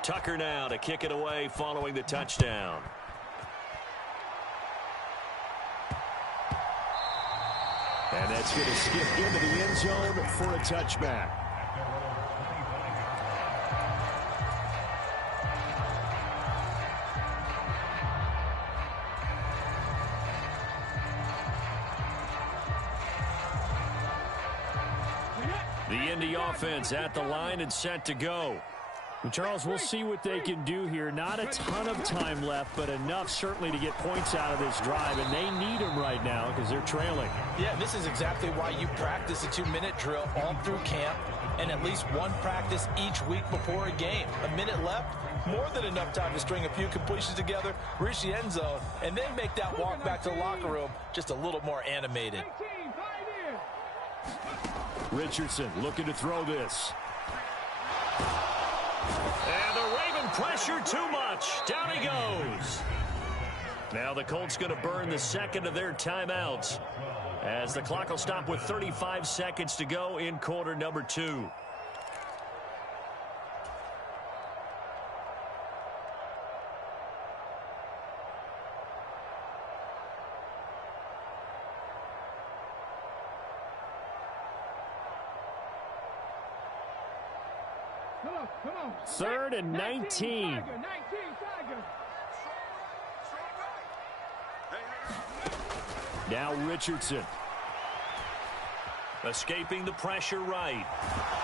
Tucker now to kick it away following the touchdown. And that's going to skip into the end zone for a touchback. The Indy offense at the line and set to go. And Charles, we'll see what they can do here. Not a ton of time left, but enough certainly to get points out of this drive, and they need them right now because they're trailing. Yeah, this is exactly why you practice a 2-minute drill all through camp and at least one practice each week before a game. A minute left, more than enough time to string a few completions together, reach the end zone, and then make that walk back to the locker room just a little more animated. Richardson looking to throw this. And the Raven pressure too much. Down he goes. Now the Colts going to burn the second of their timeouts as the clock will stop with 35 seconds to go in quarter number 2. Come on. 3rd and 19. Now Richardson. Escaping the pressure right.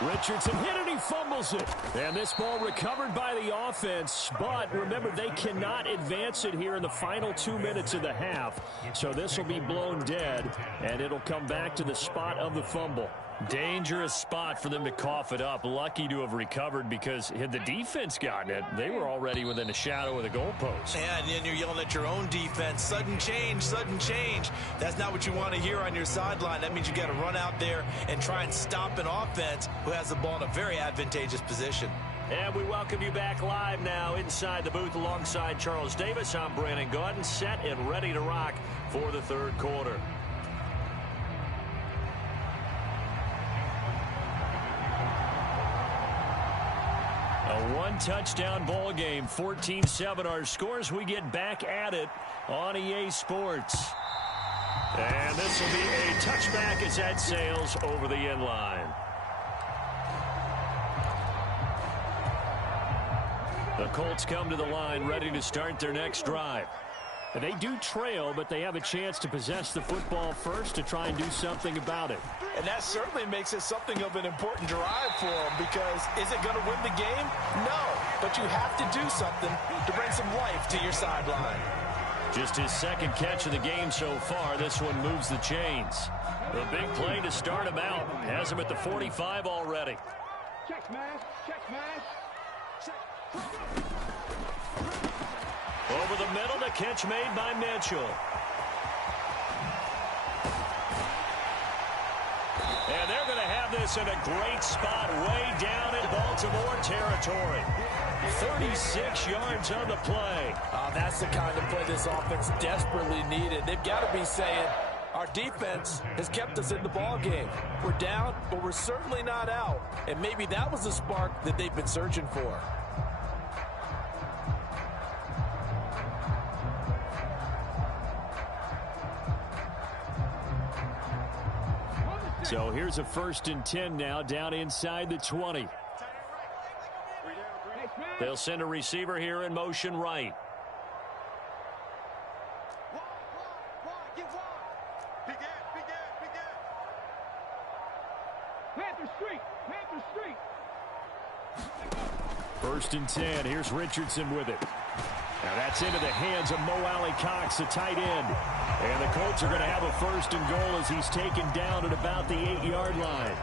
Richardson hit it, he fumbles it. And this ball recovered by the offense. But remember, they cannot advance it here in the final 2 minutes of the half. So this will be blown dead, and it'll come back to the spot of the fumble. Dangerous spot for them to cough it up. Lucky to have recovered, because had the defense gotten it, they were already within a shadow of the goalpost. Yeah, and then you're yelling at your own defense. Sudden change, sudden change. That's not what you want to hear on your sideline. That means you got to run out there and try and stop an offense who has the ball in a very advantageous position. And we welcome you back live now inside the booth alongside Charles Davis. I'm Brandon Gaudin, set and ready to rock for the third quarter. A one-touchdown ball game, 14-7 our scores. We get back at it on EA Sports. And this will be a touchback as that sails over the end line. The Colts come to the line ready to start their next drive. They do trail, but they have a chance to possess the football first to try and do something about it. And that certainly makes it something of an important drive for them, because is it going to win the game? No, but you have to do something to bring some life to your sideline. Just his second catch of the game so far. This one moves the chains. The big play to start him out. Has him at the 45 already. Check smash, check smash. Over the middle, the catch made by Mitchell. And they're going to have this in a great spot way down in Baltimore territory. 36 yards on the play. That's the kind of play this offense desperately needed. They've got to be saying, our defense has kept us in the ball game. We're down, but we're certainly not out. And maybe that was the spark that they've been searching for. So here's a 1st and 10 now, down inside the 20. They'll send a receiver here in motion right. Panther Street, Panther Street. 1st and 10. Here's Richardson with it. Now that's into the hands of Mo Alley-Cox, the tight end. And the Colts are going to have a 1st and goal as he's taken down at about the 8-yard line.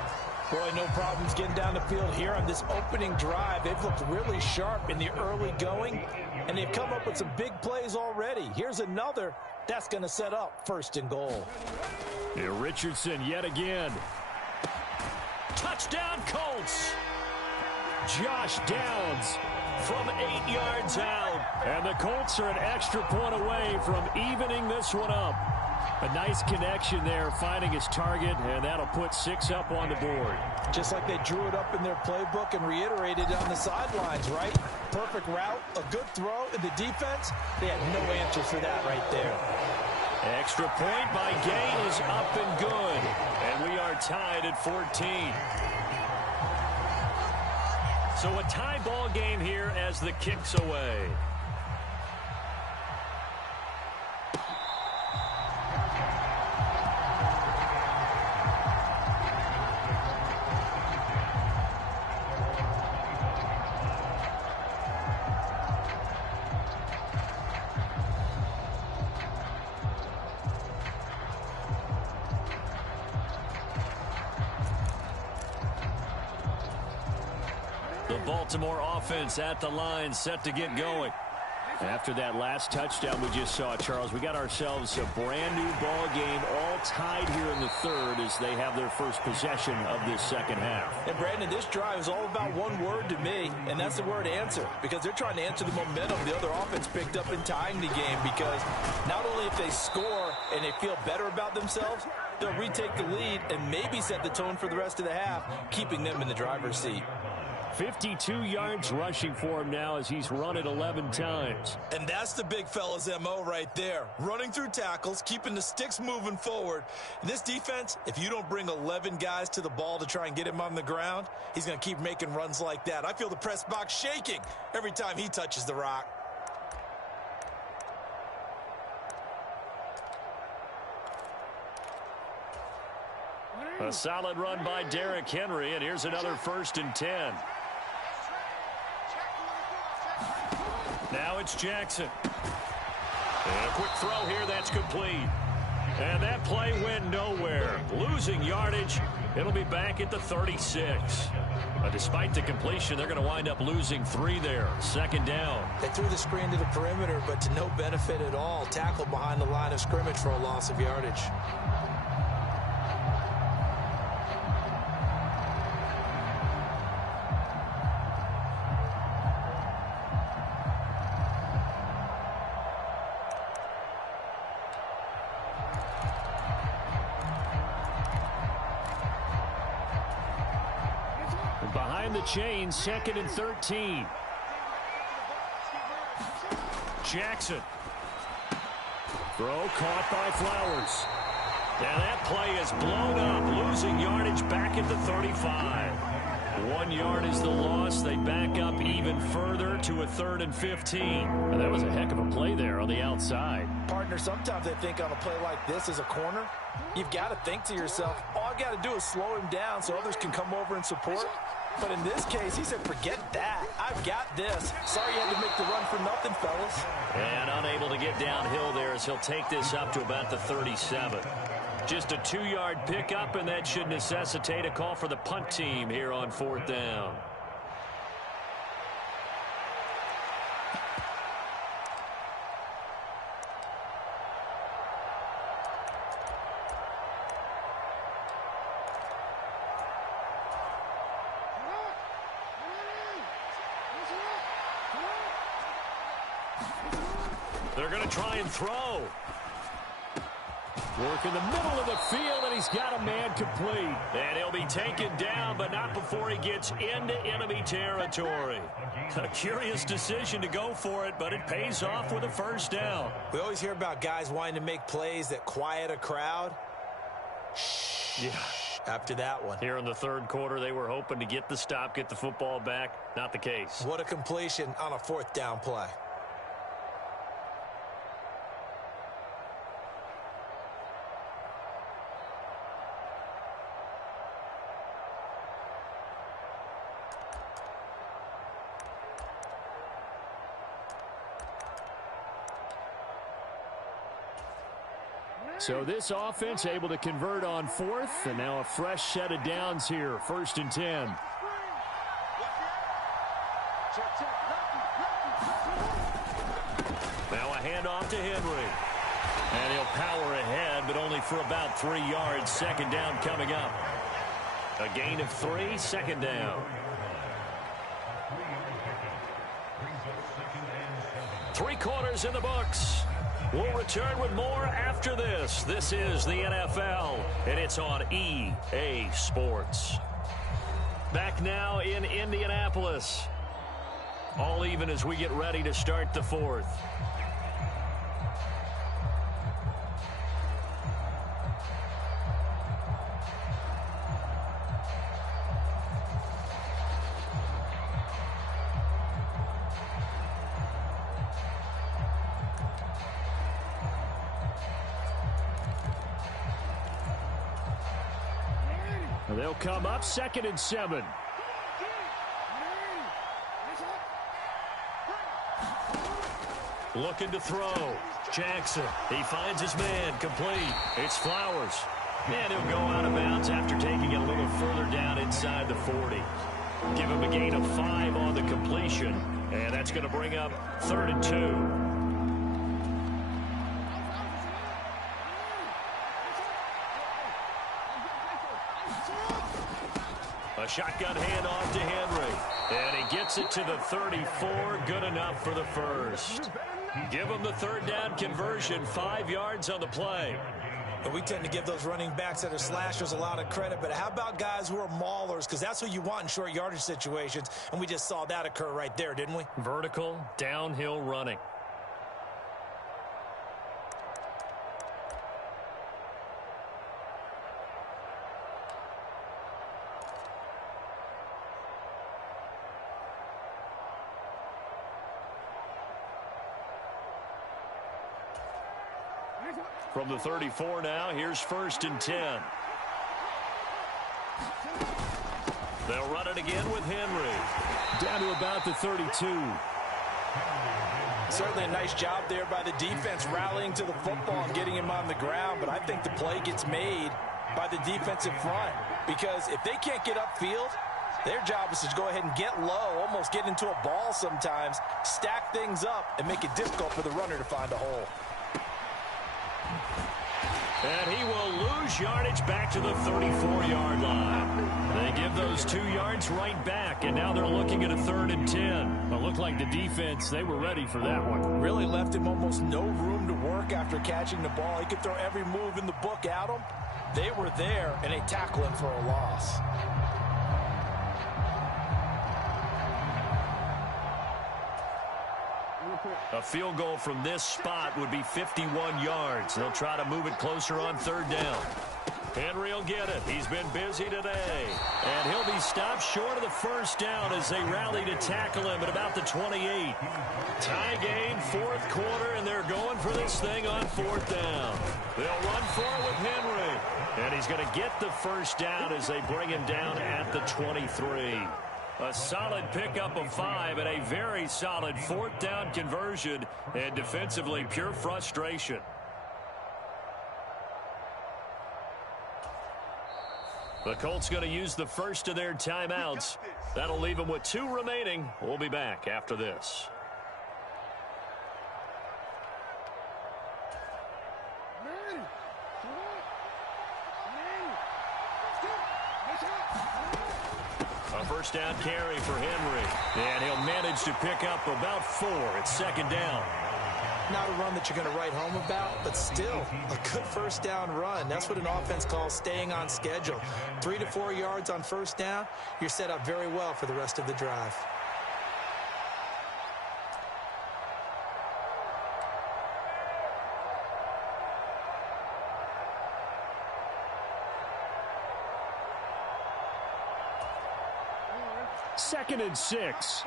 Boy, no problems getting down the field here on this opening drive. They've looked really sharp in the early going, and they've come up with some big plays already. Here's another that's going to set up 1st and goal. Here Richardson yet again. Touchdown, Colts! Josh Downs from 8 yards out. And the Colts are an extra point away from evening this one up. A nice connection there, finding his target, and that'll put 6 up on the board. Just like they drew it up in their playbook and reiterated on the sidelines, right? Perfect route, a good throw, and the defense, they had no answer for that right there. Extra point by Gay is up and good. And we are tied at 14. So a tie ball game here as the kick's away. Baltimore offense at the line, set to get going. After that last touchdown we just saw, Charles, we got ourselves a brand new ball game, all tied here in the third as they have their first possession of this second half. And Brandon, this drive is all about one word to me, and that's the word answer, because they're trying to answer the momentum the other offense picked up in tying the game, because not only if they score and they feel better about themselves, they'll retake the lead and maybe set the tone for the rest of the half, keeping them in the driver's seat. 52 yards rushing for him now as he's run it 11 times. And that's the big fella's MO right there. Running through tackles, keeping the sticks moving forward. And this defense, if you don't bring 11 guys to the ball to try and get him on the ground, he's going to keep making runs like that. I feel the press box shaking every time he touches the rock. A solid run by Derrick Henry, and here's another 1st and 10. Now it's Jackson. And a quick throw here, that's complete. And that play went nowhere. Losing yardage. It'll be back at the 36. But despite the completion, they're going to wind up losing 3 there. 2nd down. They threw the screen to the perimeter, but to no benefit at all. Tackled behind the line of scrimmage for a loss of yardage. Behind the chain, 2nd and 13. Jackson. Throw caught by Flowers. And that play is blown up, losing yardage back at the 35. 1 yard is the loss. They back up even further to a 3rd and 15. And that was a heck of a play there on the outside. Partner, sometimes I think on a play like this as a corner, you've got to think to yourself, all I got to do is slow him down so others can come over and support. But in this case, he said, forget that. I've got this. Sorry you had to make the run for nothing, fellas. And unable to get downhill there as he'll take this up to about the 37. Just a 2-yard pickup, and that should necessitate a call for the punt team here on 4th down. They're going to try and throw. Work in the middle of the field, and he's got a man complete. And he'll be taken down, but not before he gets into enemy territory. A curious decision to go for it, but it pays off with a 1st down. We always hear about guys wanting to make plays that quiet a crowd. Shh. Yeah. After that one. Here in the 3rd quarter, they were hoping to get the stop, get the football back. Not the case. What a completion on a 4th down play. So this offense able to convert on 4th, and now a fresh set of downs here. 1st and 10. Now a handoff to Henry. And he'll power ahead, but only for about 3 yards. 2nd down coming up. A gain of 3, 2nd down. 3 quarters in the books. We'll return with more after this. This is the NFL, and it's on EA Sports. Back now in Indianapolis. All even as we get ready to start the 4th. They'll come up 2nd and 7. Looking to throw. Jackson. He finds his man. Complete. It's Flowers. And he'll go out of bounds after taking it a little further down inside the 40. Give him a gain of 5 on the completion. And that's going to bring up 3rd and 2. A shotgun handoff to Henry. And he gets it to the 34. Good enough for the 1st. Give him the 3rd down conversion. 5 yards on the play. And we tend to give those running backs that are slashers a lot of credit, but how about guys who are maulers? Because that's what you want in short yardage situations, and we just saw that occur right there, didn't we? Vertical, downhill running. From the 34 now, here's 1st and 10. They'll run it again with Henry. Down to about the 32. Certainly a nice job there by the defense rallying to the football and getting him on the ground, but I think the play gets made by the defensive front because if they can't get upfield, their job is to go ahead and get low, almost get into a ball sometimes, stack things up, and make it difficult for the runner to find a hole. And he will lose yardage back to the 34-yard line. They give those 2 yards right back, and now they're looking at a 3rd and 10. It looked like the defense, they were ready for that one. Really left him almost no room to work after catching the ball. He could throw every move in the book at him. They were there, and they tackle him for a loss. A field goal from this spot would be 51 yards. They'll try to move it closer on 3rd down. Henry will get it. He's been busy today. And he'll be stopped short of the 1st down as they rally to tackle him at about the 28. Tie game, 4th quarter, and they're going for this thing on 4th down. They'll run for it with Henry. And he's going to get the 1st down as they bring him down at the 23. A solid pickup of 5 and a very solid 4th down conversion, and defensively pure frustration. The Colts going to use the first of their timeouts. That'll leave them with 2 remaining. We'll be back after this. A 1st down carry for Henry. And he'll manage to pick up about 4. It's 2nd down. Not a run that you're going to write home about, but still a good 1st down run. That's what an offense calls staying on schedule. 3 to 4 yards on 1st down, you're set up very well for the rest of the drive. Second and 6.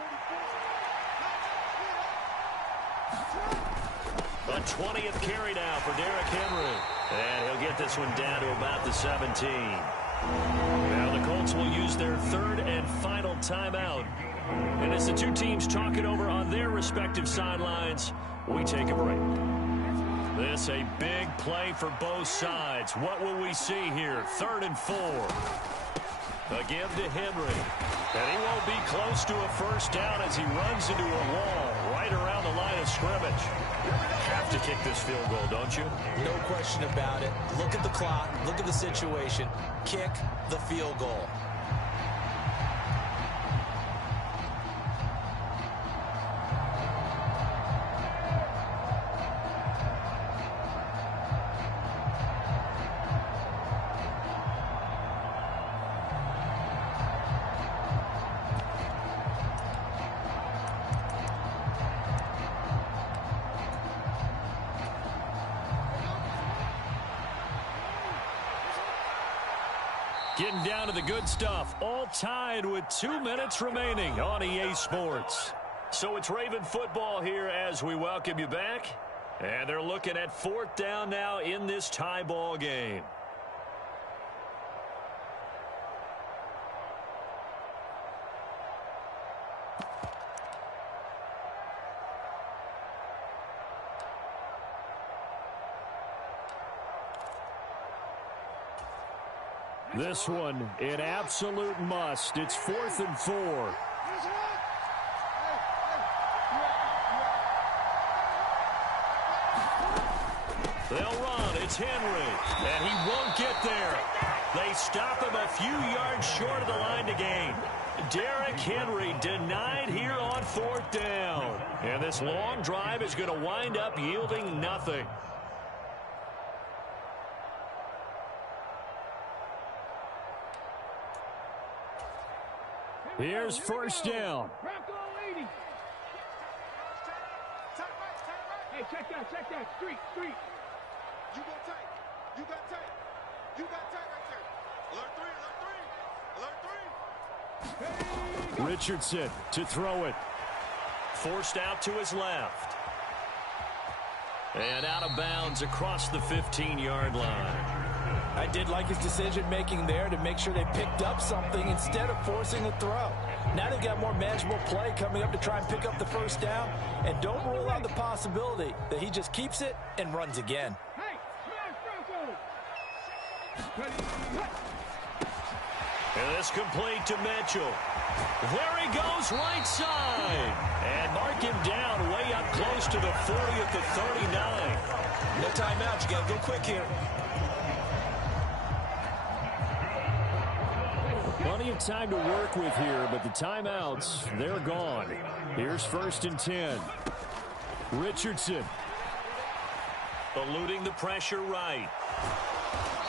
The 20th carry now for Derrick Henry. And he'll get this one down to about the 17. Now the Colts will use their 3rd and final timeout. And as the 2 teams talk it over on their respective sidelines, we take a break. This a big play for both sides. What will we see here? 3rd and 4. Again to Henry. And he won't be close to a 1st down as he runs into a wall right around the line of scrimmage. Have to kick this field goal, don't you? No question about it. Look at the clock. Look at the situation. Kick the field goal. Getting down to the good stuff. All tied with 2 minutes remaining on EA Sports. So it's Raven football here as we welcome you back. And they're looking at 4th down now in this tie ball game. This one, an absolute must. It's 4th and 4. They'll run. It's Henry. And he won't get there. They stop him a few yards short of the line to gain. Derrick Henry denied here on 4th down. And this long drive is going to wind up yielding nothing. Here's 1st down. Hey, check that. Street. You got tight. You got tight right there. Alert 3. Richardson to throw it. Forced out to his left. And out of bounds across the 15-yard line. I did like his decision-making there to make sure they picked up something instead of forcing a throw. Now they've got more manageable play coming up to try and pick up the first down. And don't rule out the possibility that he just keeps it and runs again. And this complete to Mitchell. There he goes, right side. And mark him down way up close to the 40 at the 39. No timeout. You got to go quick here. Plenty of time to work with here, but the timeouts, they're gone. Here's 1st and 10. Richardson. Eluding the pressure right.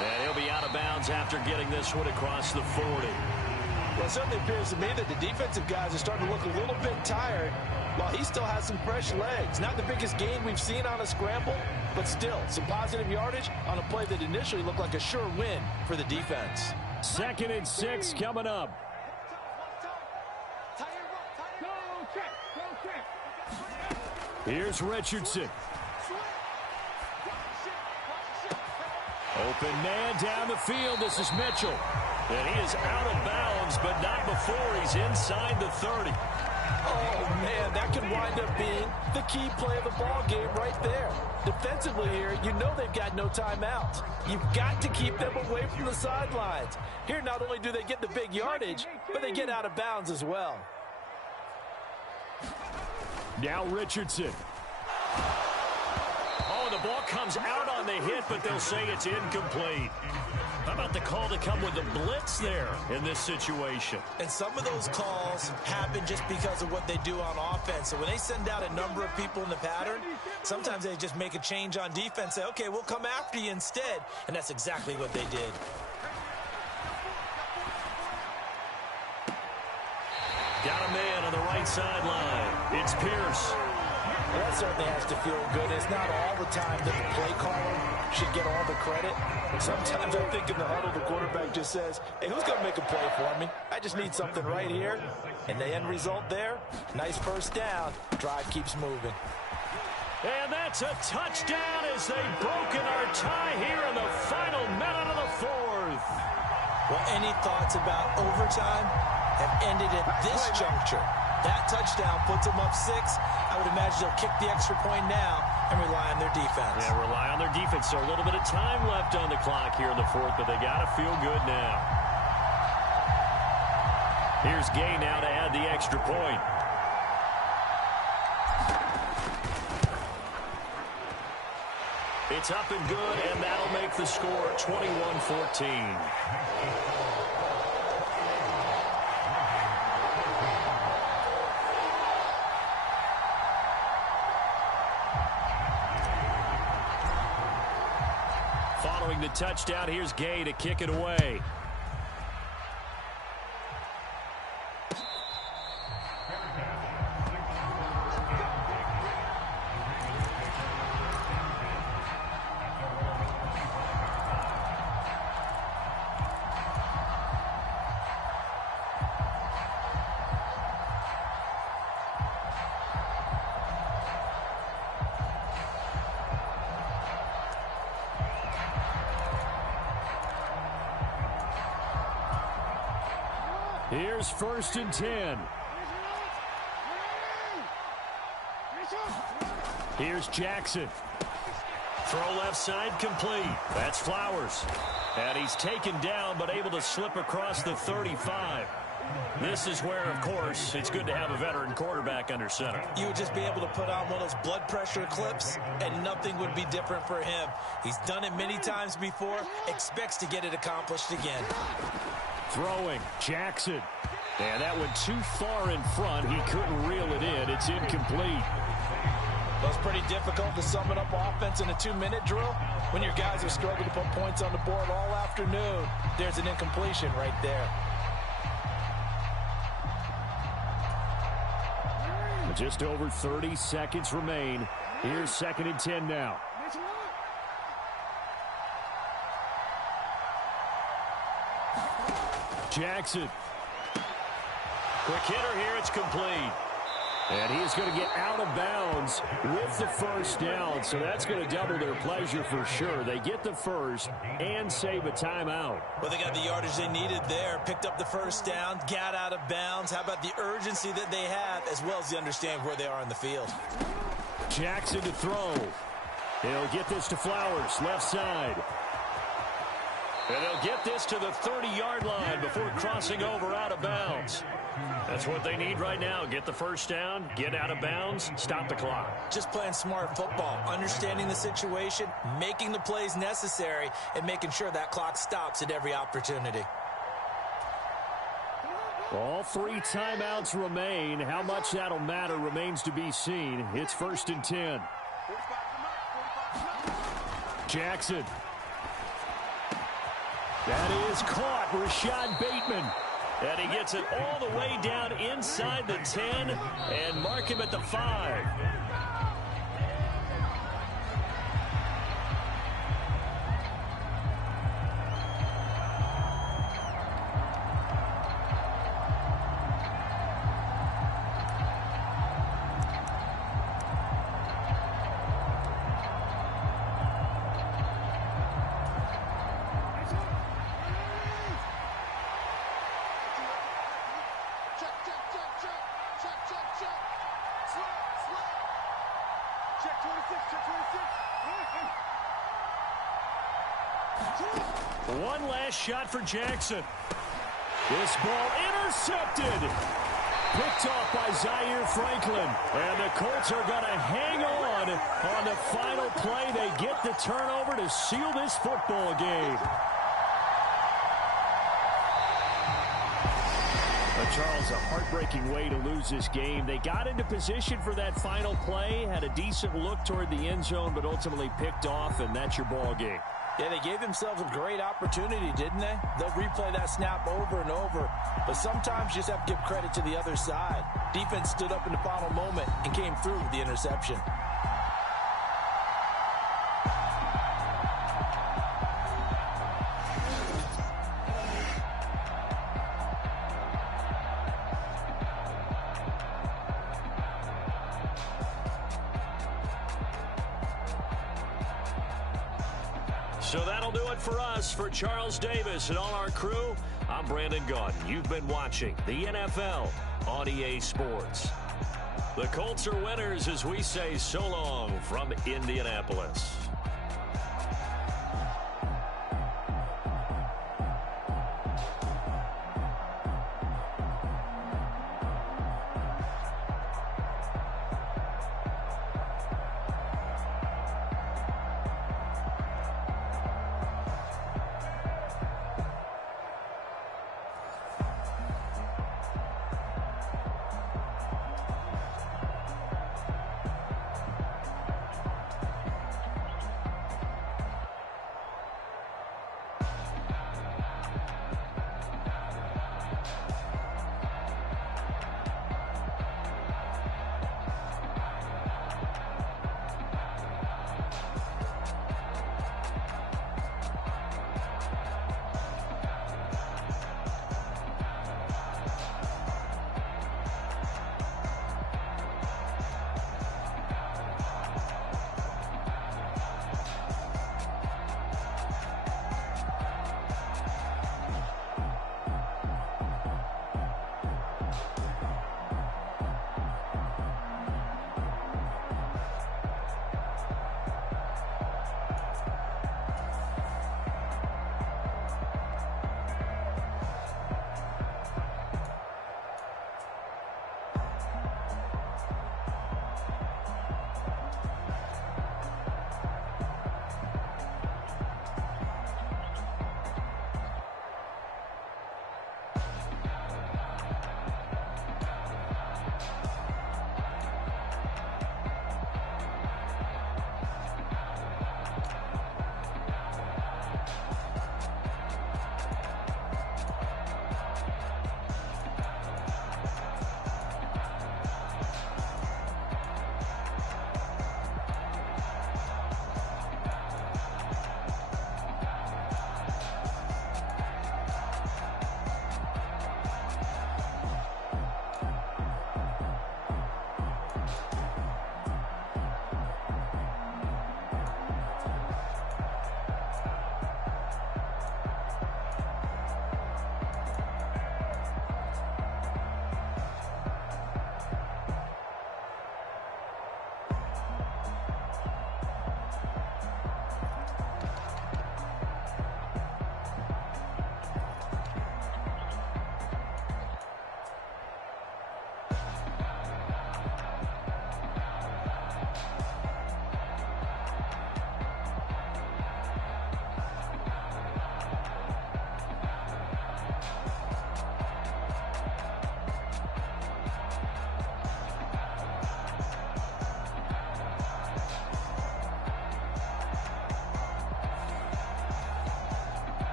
And he'll be out of bounds after getting this one across the 40. Well, it certainly appears to me that the defensive guys are starting to look a little bit tired while he still has some fresh legs. Not the biggest gain we've seen on a scramble, but still some positive yardage on a play that initially looked like a sure win for the defense. 2nd and 6 coming up. Here's Richardson. Open man down the field. This is Mitchell. And he is out of bounds, but not before he's inside the 30. Oh, man, that could wind up being the key play of the ball game right there. Defensively here, you know they've got no timeouts. You've got to keep them away from the sidelines. Here, not only do they get the big yardage, but they get out of bounds as well. Now Richardson. Oh, the ball comes out on the hit, but they'll say it's incomplete. How about the call to come with the blitz there in this situation? And some of those calls happen just because of what they do on offense. So when they send out a number of people in the pattern, sometimes they just make a change on defense. Say, okay, we'll come after you instead. And that's exactly what they did. Got a man on the right sideline. It's Pierce. Well, that certainly has to feel good. It's not all the time that the play caller should get all the credit. Sometimes I think in the huddle, the quarterback just says, hey, who's going to make a play for me? I just need something right here. And the end result there, nice first down. Drive keeps moving. And that's a touchdown as they've broken our tie here in the final minute of the 4th. Well, any thoughts about overtime have ended at this juncture. That touchdown puts them up 6. I would imagine they'll kick the extra point now and rely on their defense. Yeah, rely on their defense. So a little bit of time left on the clock here in the 4th, but they got to feel good now. Here's Gay now to add the extra point. It's up and good, and that'll make the score 21-14. Following the touchdown, here's Gay to kick it away. Here's 1st and 10. Here's Jackson. Throw left side complete. That's Flowers. And he's taken down but able to slip across the 35. This is where, of course, it's good to have a veteran quarterback under center. You would just be able to put on one of those blood pressure clips, and nothing would be different for him. He's done it many times before, expects to get it accomplished again. Throwing, Jackson. And that went too far in front. He couldn't reel it in. It's incomplete. Well, it's pretty difficult to sum it up offense in a 2-minute drill. When your guys have struggled to put points on the board all afternoon, there's an incompletion right there. Just over 30 seconds remain. Here's 2nd and 10 now. Jackson. Quick hitter here, it's complete. And he is going to get out of bounds with the first down. So that's going to double their pleasure for sure. They get the first and save a timeout. Well, they got the yardage they needed there. Picked up the first down, got out of bounds. How about the urgency that they have, as well as they understand where they are on the field. Jackson to throw. He'll get this to Flowers, left side. And they'll get this to the 30-yard line before crossing over out of bounds. That's what they need right now. Get the first down, get out of bounds, stop the clock. Just playing smart football, understanding the situation, making the plays necessary, and making sure that clock stops at every opportunity. All 3 timeouts remain. How much that'll matter remains to be seen. It's 1st and 10. Jackson. That is caught. Rashad Bateman. And he gets it all the way down inside the 10 and mark him at the 5. One last shot for Jackson. This ball intercepted. Picked off by Zaire Franklin. And the Colts are going to hang on the final play. They get the turnover to seal this football game. Charles, a heartbreaking way to lose this game. They got into position for that final play, had a decent look toward the end zone, but ultimately picked off, and that's your ball game. Yeah, they gave themselves a great opportunity, didn't they? They'll replay that snap over and over, but sometimes you just have to give credit to the other side. Defense stood up in the final moment and came through with the interception. So that'll do it for us. For Charles Davis and all our crew, I'm Brandon Gaudin. You've been watching the NFL on EA Sports. The Colts are winners as we say so long from Indianapolis.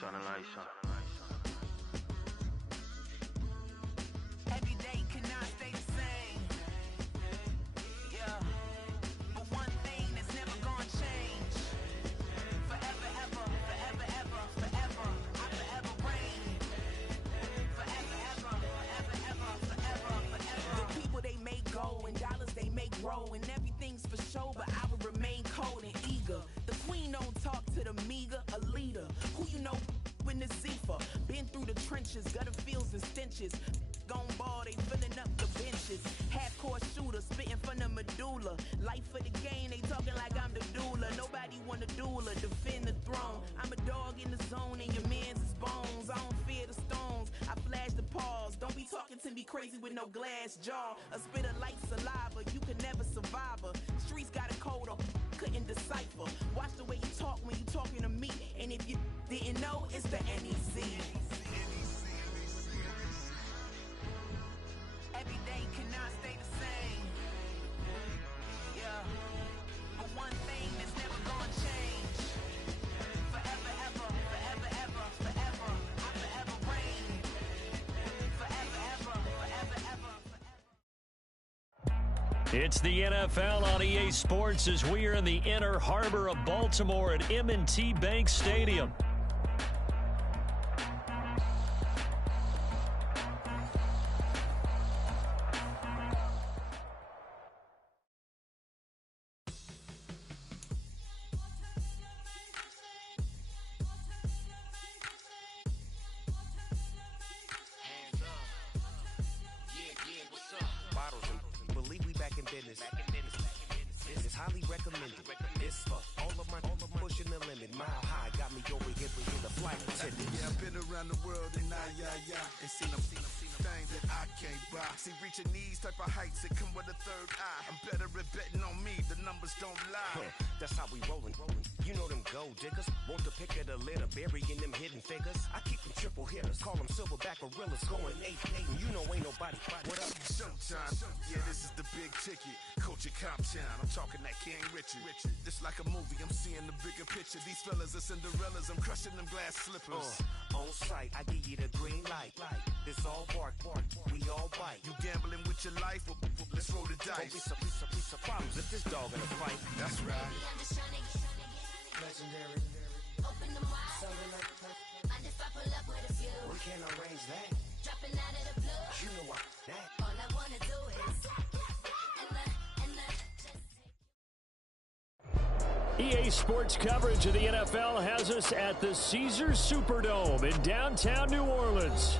Turn the lights on. Every day cannot stay the same. Yeah. But one thing that's never gonna change. Forever, ever, forever, ever, forever. I forever reign. Forever, ever, forever, ever, forever, forever. The people they make go and dollars they make grow and everything's for show, but I will remain cold and eager. The queen don't talk to the meager, a leader. Who you know in the Zephyr? Been through the trenches, gutter fields and stenches. Gone ball, they filling up the benches. Half-court shooter, spitting from the medulla. Life for the game, they talking like I'm the doula. Nobody want a doula, defend the throne. I'm a dog in the zone and your man's is bones. I don't fear the stones, I flash the paws. Don't be talking to me crazy with no glass jaw. A spit of light saliva, you can never survive her. Streets got a code of couldn't decipher. Watch the way you talk when you talking to me. And if you didn't know, it's the NEC. Every day cannot stay the same. Yeah. But one thing that's never gonna change. Forever, ever, forever, ever, forever. I forever reign. Forever, ever, forever, ever, forever. It's the NFL on EA Sports as we are in the inner harbor of Baltimore at M&T Bank Stadium. It's highly recommended. It's for all of my pushing the limit. Mile high got me over here for the flight attendant. Yeah, I've been around the world and and seen them things that I can't buy. See, reaching these type of heights, it come with a third eye. I'm better at betting on me, the numbers don't lie. That's how we rollin'. You know them gold diggers, want the pick of the litter, burying them hidden figures. I keep them triple hitters, call them silverback gorillas, going 8-8, and you know ain't nobody. What up? Showtime, yeah, this is the big ticket. Coach at Comptown, I'm talking that King Richard. This like a movie, I'm seeing the bigger picture. These fellas are Cinderellas, I'm crushing them glass slippers. On sight, I give you the green light. This all bark, we all bite. You gambling with your life? Well, let's roll the dice. Don't be some problems if this dog in a fight. That's right. Legendary. Open them wide. Mind if I pull up with a few? We can't arrange that. Dropping out of the blue. You know what? That. All I wanna do is EA Sports coverage of the NFL has us at the Caesars Superdome in downtown New Orleans.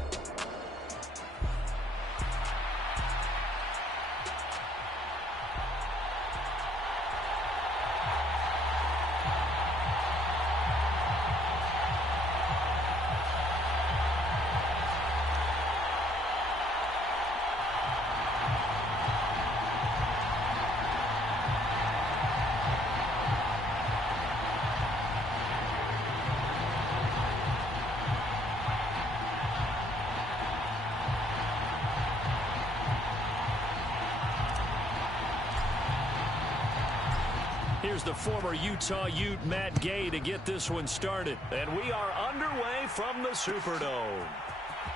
Here's the former Utah Ute Matt Gay to get this one started. And we are underway from the Superdome.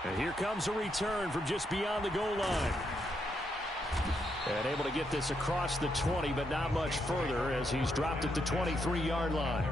And here comes a return from just beyond the goal line. And able to get this across the 20, but not much further as he's dropped at the 23-yard line.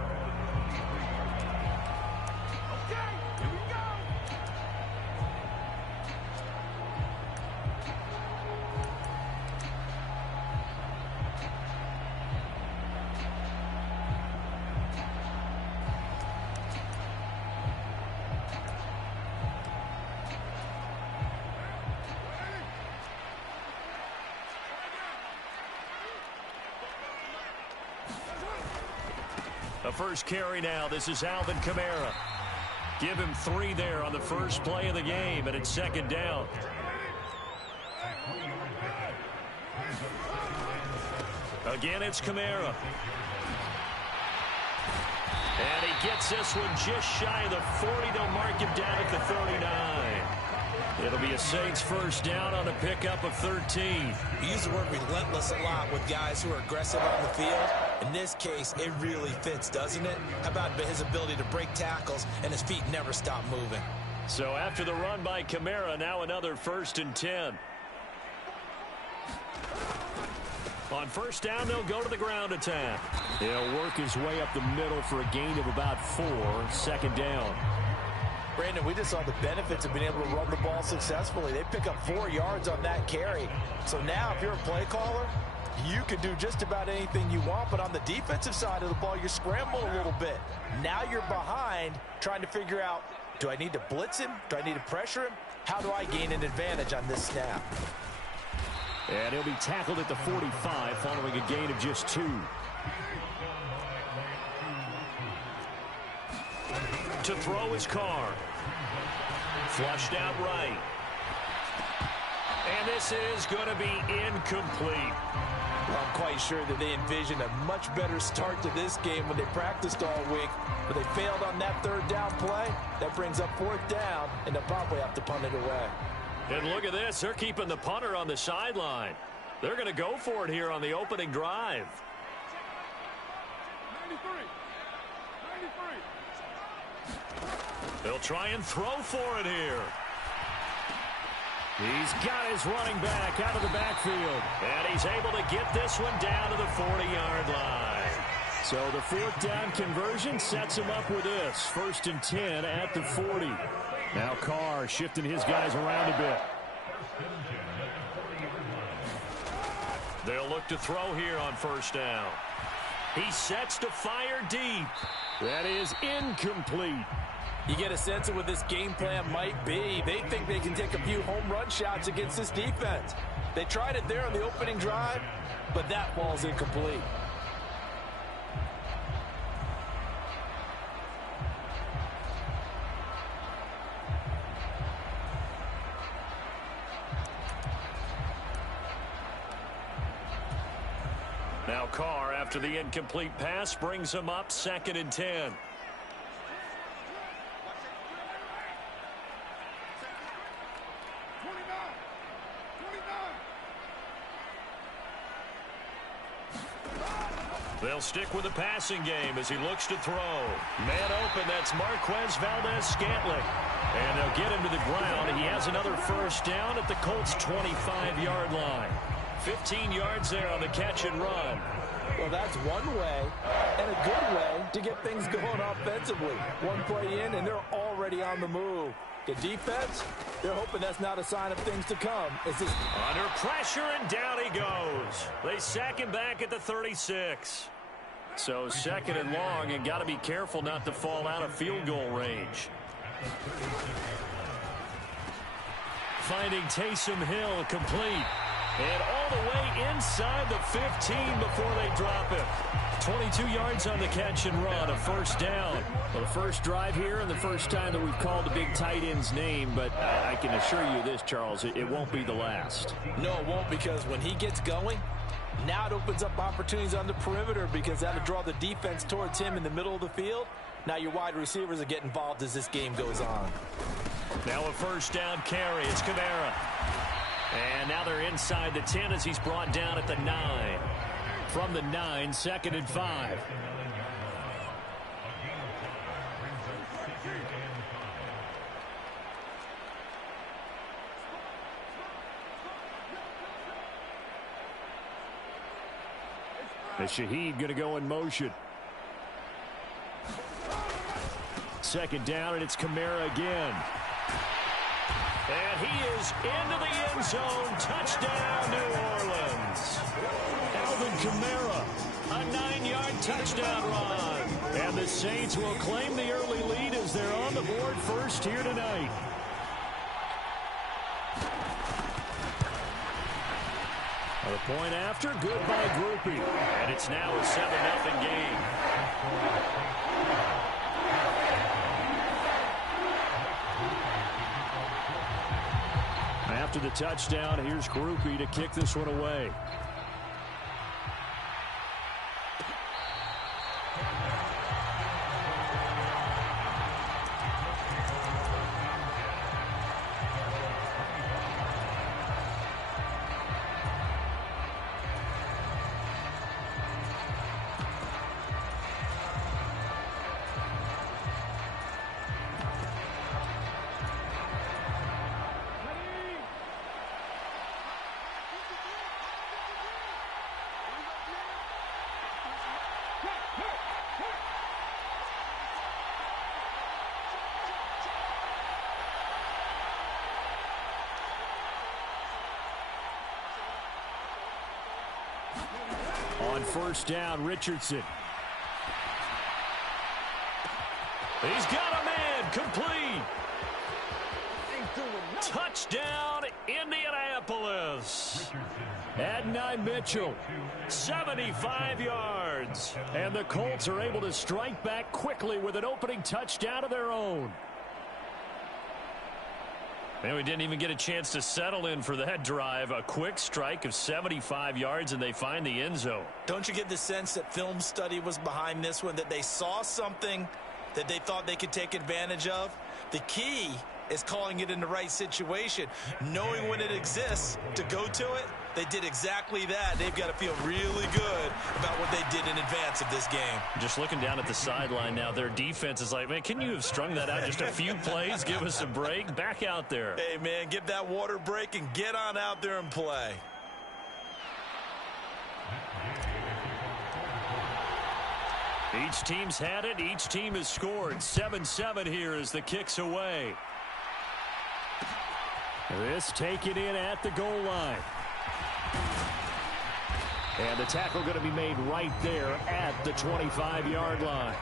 The first carry now. This is Alvin Kamara. Give him 3 there on the first play of the game, and it's second down. Again, it's Kamara. And he gets this one just shy of the 40. They'll mark him down at the 39. It'll be a Saints first down on a pickup of 13. We use the word relentless a lot with guys who are aggressive on the field. In this case, it really fits, doesn't it? How about his ability to break tackles and his feet never stop moving? So after the run by Kamara, now another 1st and 10. On 1st down, they'll go to the ground attack. He'll work his way up the middle for a gain of about 4, 2nd down. Brandon, we just saw the benefits of being able to run the ball successfully. They pick up 4 yards on that carry. So now if you're a play caller, you can do just about anything you want, but on the defensive side of the ball, you're scrambling a little bit. Now you're behind trying to figure out, do I need to blitz him? Do I need to pressure him? How do I gain an advantage on this snap? And he'll be tackled at the 45 following a gain of just 2. To throw his car. Flushed out right. And this is going to be incomplete. Well, I'm quite sure that they envisioned a much better start to this game when they practiced all week. But they failed on that 3rd down play. That brings up 4th down, and they'll probably have to punt it away. And look at this. They're keeping the punter on the sideline. They're going to go for it here on the opening drive. 93. They'll try and throw for it here. He's got his running back out of the backfield. And he's able to get this one down to the 40-yard line. So the 4th down conversion sets him up with this. 1st and 10 at the 40. Now Carr shifting his guys around a bit. They'll look to throw here on 1st down. He sets to fire deep. That is incomplete. You get a sense of what this game plan might be. They think they can take a few home run shots against this defense. They tried it there on the opening drive, but that ball's incomplete. Now Carr, after the incomplete pass, brings him up 2nd and 10. They'll stick with the passing game as he looks to throw. Man open, that's Marquez Valdez-Scantling. And they'll get him to the ground. He has another 1st down at the Colts' 25-yard line. 15 yards there on the catch and run. Well, that's one way and a good way to get things going offensively. One play in, and they're already on the move. The defense, they're hoping that's not a sign of things to come. It's just under pressure, and down he goes. They sack him back at the 36. So 2nd and long, and got to be careful not to fall out of field goal range. Finding Taysom Hill complete. And all the way inside the 15 before they drop him. 22 yards on the catch and run, a 1st down. Well, the first drive here and the first time that we've called the big tight end's name, but I can assure you this, Charles, it won't be the last. No, it won't, because when he gets going, now it opens up opportunities on the perimeter because that'll draw the defense towards him in the middle of the field. Now your wide receivers will get involved as this game goes on. Now a 1st down carry. It's Kamara. And now they're inside the 10 as he's brought down at the 9. From the 9, 2nd and 5. And Shaheed going to go in motion. 2nd down, and it's Kamara again. And he is into the end zone. Touchdown, New Orleans. Alvin Kamara, a 9-yard touchdown run. And the Saints will claim the early lead as they're on the board first here tonight. The point after, good by Groupie. And it's now a 7-0 game. After the touchdown, here's Groupie to kick this one away. On first down, Richardson. He's got a man, complete. Touchdown, Indianapolis. Adonai Mitchell, 75 yards. And the Colts are able to strike back quickly with an opening touchdown of their own. And we didn't even get a chance to settle in for that drive. A quick strike of 75 yards, and they find the end zone. Don't you get the sense that film study was behind this one, that they saw something that they thought they could take advantage of? The key is calling it in the right situation, knowing when it exists to go to it. They did exactly that. They've got to feel really good about what they did in advance of this game. Just looking down at the sideline now, their defense is like, man, can you have strung that out just a few plays? Give us a break. Back out there. Hey, man, give that water break and get on out there and play. Each team's had it. Each team has scored. 7-7 here as the kick's away. This taken in at the goal line. And the tackle going to be made right there at the 25-yard line.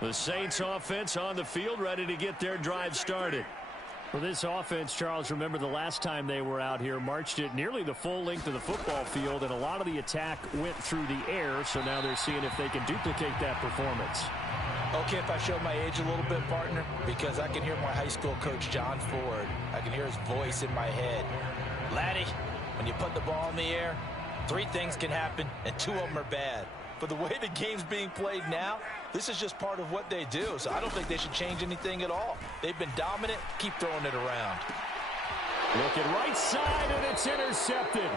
The Saints offense on the field, ready to get their drive started. For this offense, Charles, remember the last time they were out here, marched it nearly the full length of the football field, and a lot of the attack went through the air, so now they're seeing if they can duplicate that performance. Okay, if I show my age a little bit, partner, because I can hear my high school coach, John Ford. I can hear his voice in my head. Laddie, when you put the ball in the air, 3 things can happen, and 2 of them are bad. But the way the game's being played now, this is just part of what they do. So I don't think they should change anything at all. They've been dominant. Keep throwing it around. Looking right side, and it's intercepted.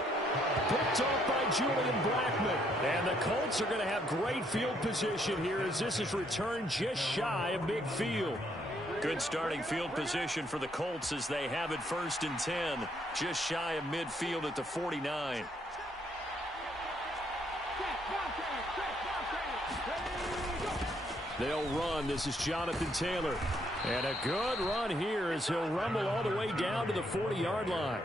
Picked off by Julian Blackman. And the Colts are going to have great field position here as this is returned just shy of midfield. Good starting field position for the Colts as they have it 1st and 10. Just shy of midfield at the 49. They'll run. This is Jonathan Taylor. And a good run here as he'll rumble all the way down to the 40-yard line.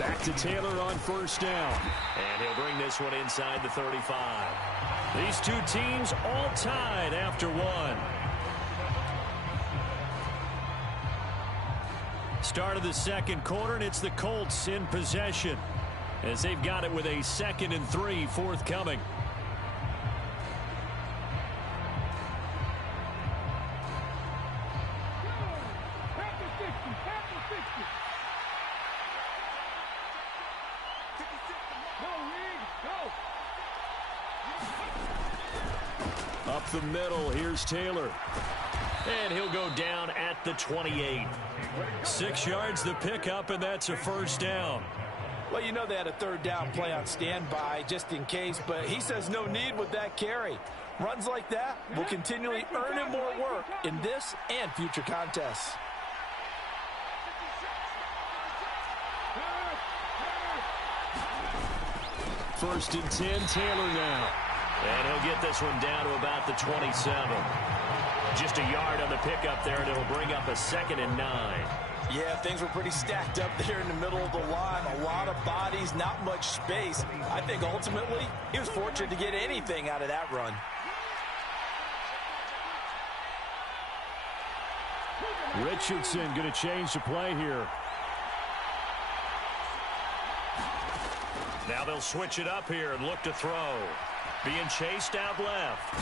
Back to Taylor on first down. And he'll bring this one inside the 35. These 2 teams all tied after 1. Start of the second quarter, and it's the Colts in possession as they've got it with a 2nd and 3 forthcoming. Up the middle, here's Taylor. And he'll go down at the 28. 6 yards the pickup, and that's a first down. Well, you know they had a 3rd down play on standby just in case, but he says no need with that carry. Runs like that will continually earn him more work in this and future contests. First and 10, Taylor now. And he'll get this one down to about the 27. Just a yard on the pickup there, and it'll bring up a 2nd and 9. Yeah, things were pretty stacked up there in the middle of the line. A lot of bodies, not much space. I think ultimately he was fortunate to get anything out of that run. Richardson going to change the play here. Now they'll switch it up here and look to throw. Being chased out left.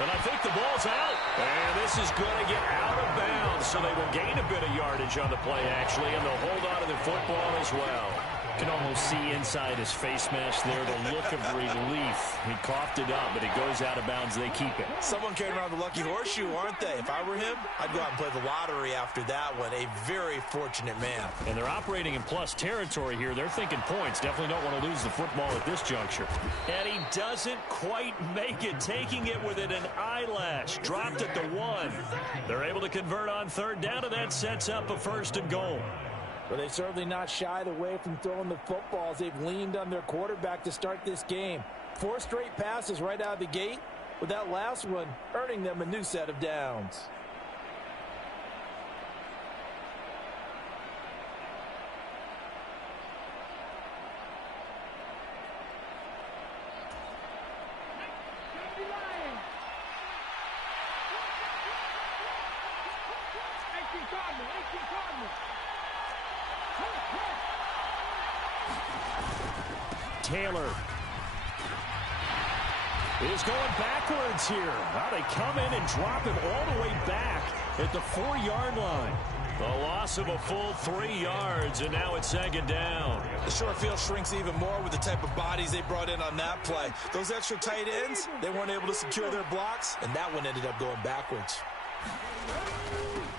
And I think the ball's out. And this is going to get out of bounds, so they will gain a bit of yardage on the play, actually, and they'll hold on to the football as well. You can almost see inside his face mask there the look of relief. He coughed it up, but it goes out of bounds. They keep it. Someone came around the lucky horseshoe, aren't they? If I were him, I'd go out and play the lottery after that one. A very fortunate man. And they're operating in plus territory here. They're thinking points. Definitely don't want to lose the football at this juncture. And he doesn't quite make it, taking it within an eyelash. Dropped at the 1. They're able to convert on third down, and that sets up a 1st and goal. But they've certainly not shied away from throwing the footballs. They've leaned on their quarterback to start this game. 4 straight passes right out of the gate, with that last one earning them a new set of downs. Taylor is going backwards here. Now they come in and drop him all the way back at the 4-yard line. The loss of a full 3 yards, and now it's 2nd down. The short field shrinks even more with the type of bodies they brought in on that play. Those extra tight ends, they weren't able to secure their blocks, and that one ended up going backwards.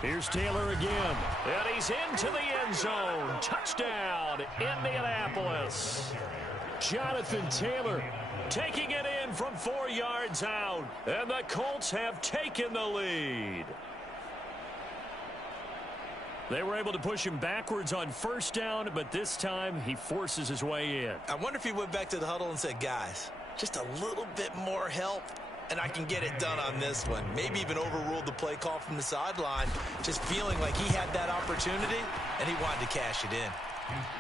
Here's Taylor again. And he's into the end zone. Touchdown, Indianapolis. Jonathan Taylor taking it in from 4 yards out. And the Colts have taken the lead. They were able to push him backwards on 1st down, but this time he forces his way in. I wonder if he went back to the huddle and said, guys, just a little bit more help, and I can get it done on this one. Maybe even overruled the play call from the sideline, just feeling like he had that opportunity, and he wanted to cash it in.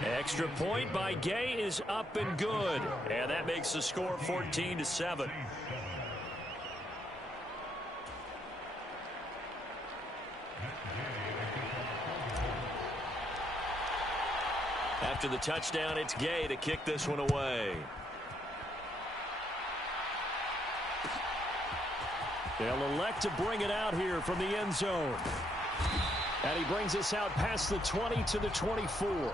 Extra point by Gay is up and good. And that makes the score 14-7. After the touchdown, it's Gay to kick this one away. They'll elect to bring it out here from the end zone. And he brings us out past the 20 to the 24.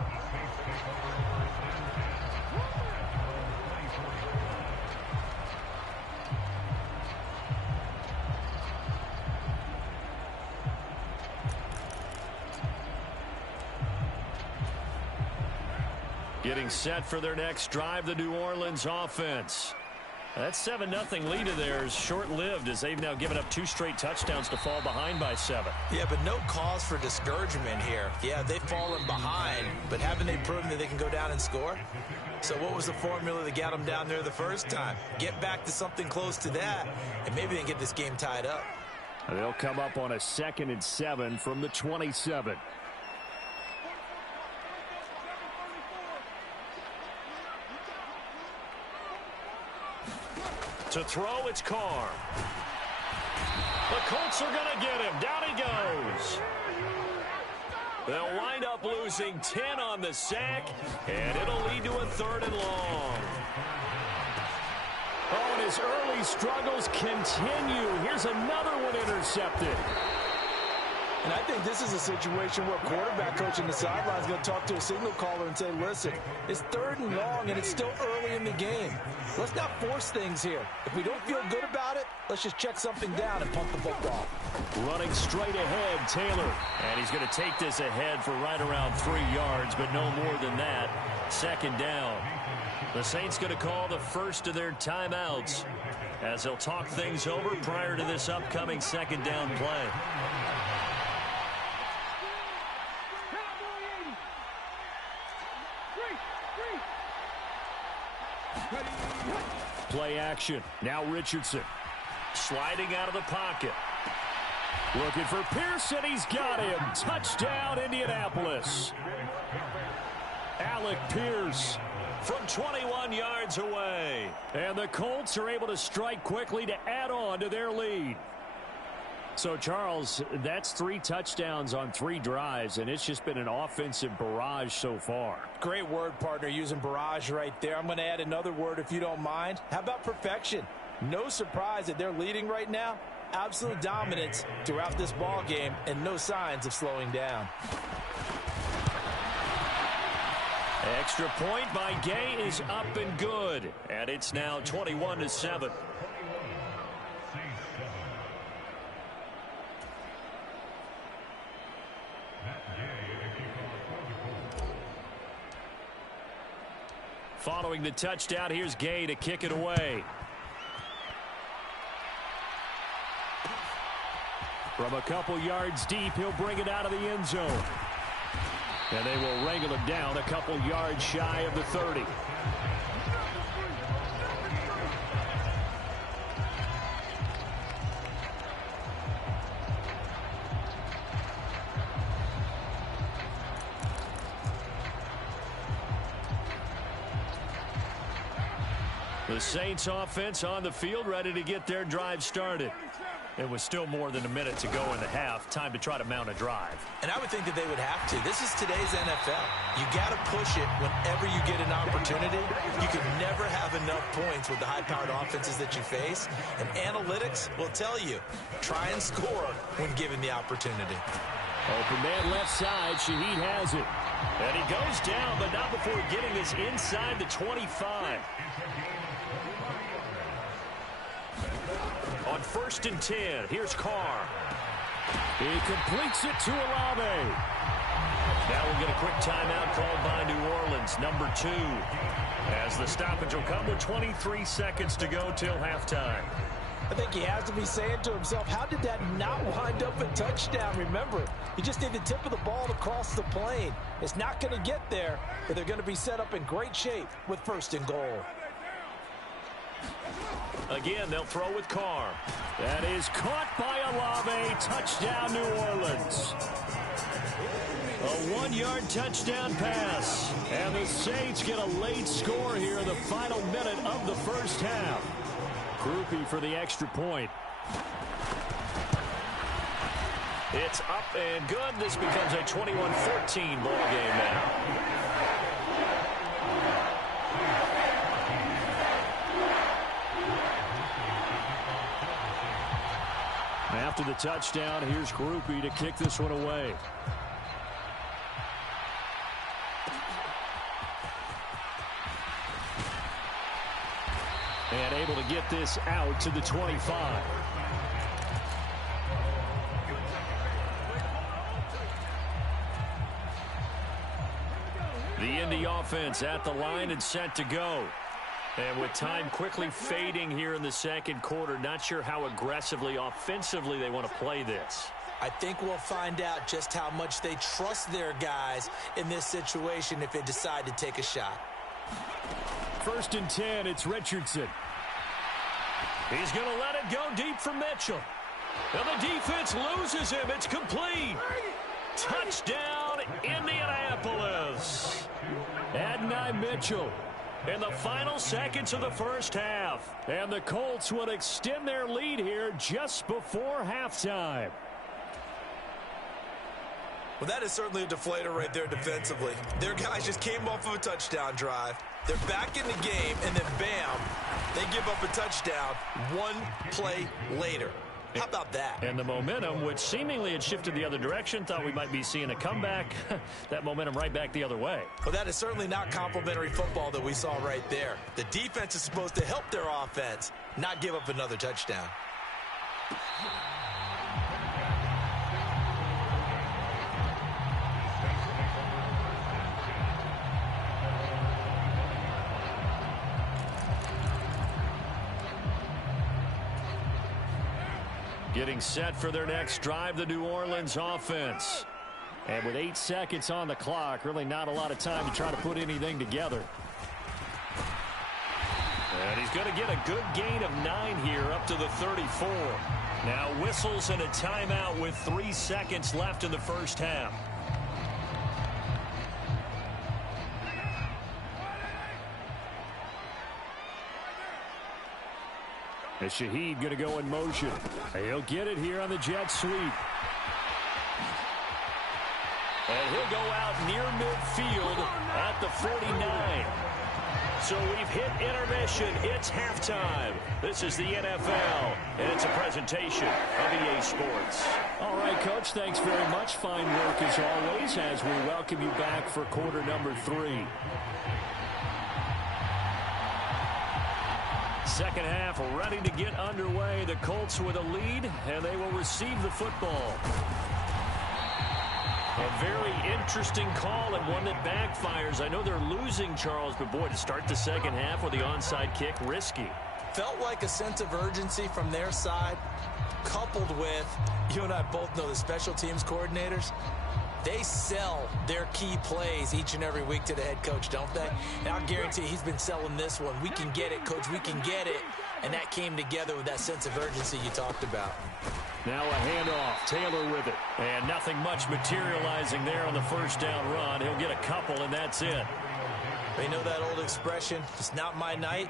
Getting set for their next drive, the New Orleans offense. That 7-0 lead of theirs short-lived as they've now given up 2 straight touchdowns to fall behind by 7. Yeah, but no cause for discouragement here. Yeah, they've fallen behind, but haven't they proven that they can go down and score? So what was the formula that got them down there the first time? Get back to something close to that, and maybe they can get this game tied up. They'll come up on a 2nd and 7 from the 27. To throw, it's Carr. The Colts are going to get him. Down he goes. They'll wind up losing 10 on the sack, and it'll lead to a 3rd and long. Oh, and his early struggles continue. Here's another one intercepted. And I think this is a situation where quarterback coach in the sideline is going to talk to a signal caller and say, listen, it's 3rd and long and it's still early in the game. Let's not force things here. If we don't feel good about it, let's just check something down and punt the football. Running straight ahead, Taylor. And he's going to take this ahead for right around 3 yards, but no more than that. 2nd down. The Saints going to call the first of their timeouts as they'll talk things over prior to this upcoming 2nd down play. Play action. Now Richardson. Sliding out of the pocket. Looking for Pearson. He's got him. Touchdown, Indianapolis. Alec Pierce from 21 yards away. And the Colts are able to strike quickly to add on to their lead. So, Charles, that's 3 touchdowns on 3 drives, and it's just been an offensive barrage so far. Great word, partner, using barrage right there. I'm going to add another word if you don't mind. How about perfection? No surprise that they're leading right now. Absolute dominance throughout this ball game and no signs of slowing down. Extra point by Gay is up and good. And it's now 21-7. Following the touchdown, here's Gay to kick it away. From a couple yards deep, he'll bring it out of the end zone. And they will wrangle him down a couple yards shy of the 30. The Saints offense on the field, ready to get their drive started. It was still more than a minute to go in the half. Time to try to mount a drive. And I would think that they would have to. This is today's NFL. You got to push it whenever you get an opportunity. You can never have enough points with the high-powered offenses that you face. And analytics will tell you, try and score when given the opportunity. Open man left side. Shaheed has it. And he goes down, but not before getting this inside the 25. On 1st and 10, here's Carr. He completes it to Olave. Now we'll get a quick timeout called by New Orleans, number 2. As the stoppage will come with 23 seconds to go till halftime. I think he has to be saying to himself, how did that not wind up a touchdown? Remember, you just need the tip of the ball to cross the plane. It's not going to get there, but they're going to be set up in great shape with 1st and goal. Again, they'll throw with Carr. That is caught by Olave. Touchdown, New Orleans. A 1-yard touchdown pass. And the Saints get a late score here in the final minute of the first half. Groupie for the extra point. It's up and good. This becomes a 21-14 ball game now. After the touchdown, here's Groupie to kick this one away. And able to get this out to the 25. The Indy offense at the line and set to go. And with time quickly fading here in the second quarter, not sure how aggressively, offensively they want to play this. I think we'll find out just how much they trust their guys in this situation if they decide to take a shot. 1st and 10, it's Richardson. He's going to let it go deep for Mitchell. And the defense loses him. It's complete. Touchdown, Indianapolis. Adonai Mitchell. In the final seconds of the first half. And the Colts would extend their lead here just before halftime. Well, that is certainly a deflator right there defensively. Their guys just came off of a touchdown drive. They're back in the game, and then bam, they give up a touchdown 1 play later. How about that? And the momentum, which seemingly had shifted the other direction, thought we might be seeing a comeback. That momentum right back the other way. Well, that is certainly not complimentary football that we saw right there. The defense is supposed to help their offense, not give up another touchdown. Getting set for their next drive, the New Orleans offense. And with 8 seconds on the clock, really not a lot of time to try to put anything together. And he's going to get a good gain of 9 here up to the 34. Now whistles and a timeout with 3 seconds left in the first half. And Shaheed going to go in motion. He'll get it here on the jet sweep. And he'll go out near midfield at the 49. So we've hit intermission. It's halftime. This is the NFL, and it's a presentation of EA Sports. All right, Coach, thanks very much. Fine work as always as we welcome you back for quarter number 3. Second half ready to get underway. The Colts with a lead, and they will receive the football. A very interesting call and one that backfires. I know they're losing, Charles, but boy, to start the second half with the onside kick, risky. Felt like a sense of urgency from their side, coupled with, you and I both know the special teams coordinators, they sell their key plays each and every week to the head coach, don't they? And I'll guarantee he's been selling this one. We can get it, Coach, we can get it. And that came together with that sense of urgency you talked about. Now a handoff, Taylor with it. And nothing much materializing there on the first down run. He'll get a couple, and that's it. They know that old expression, it's not my night.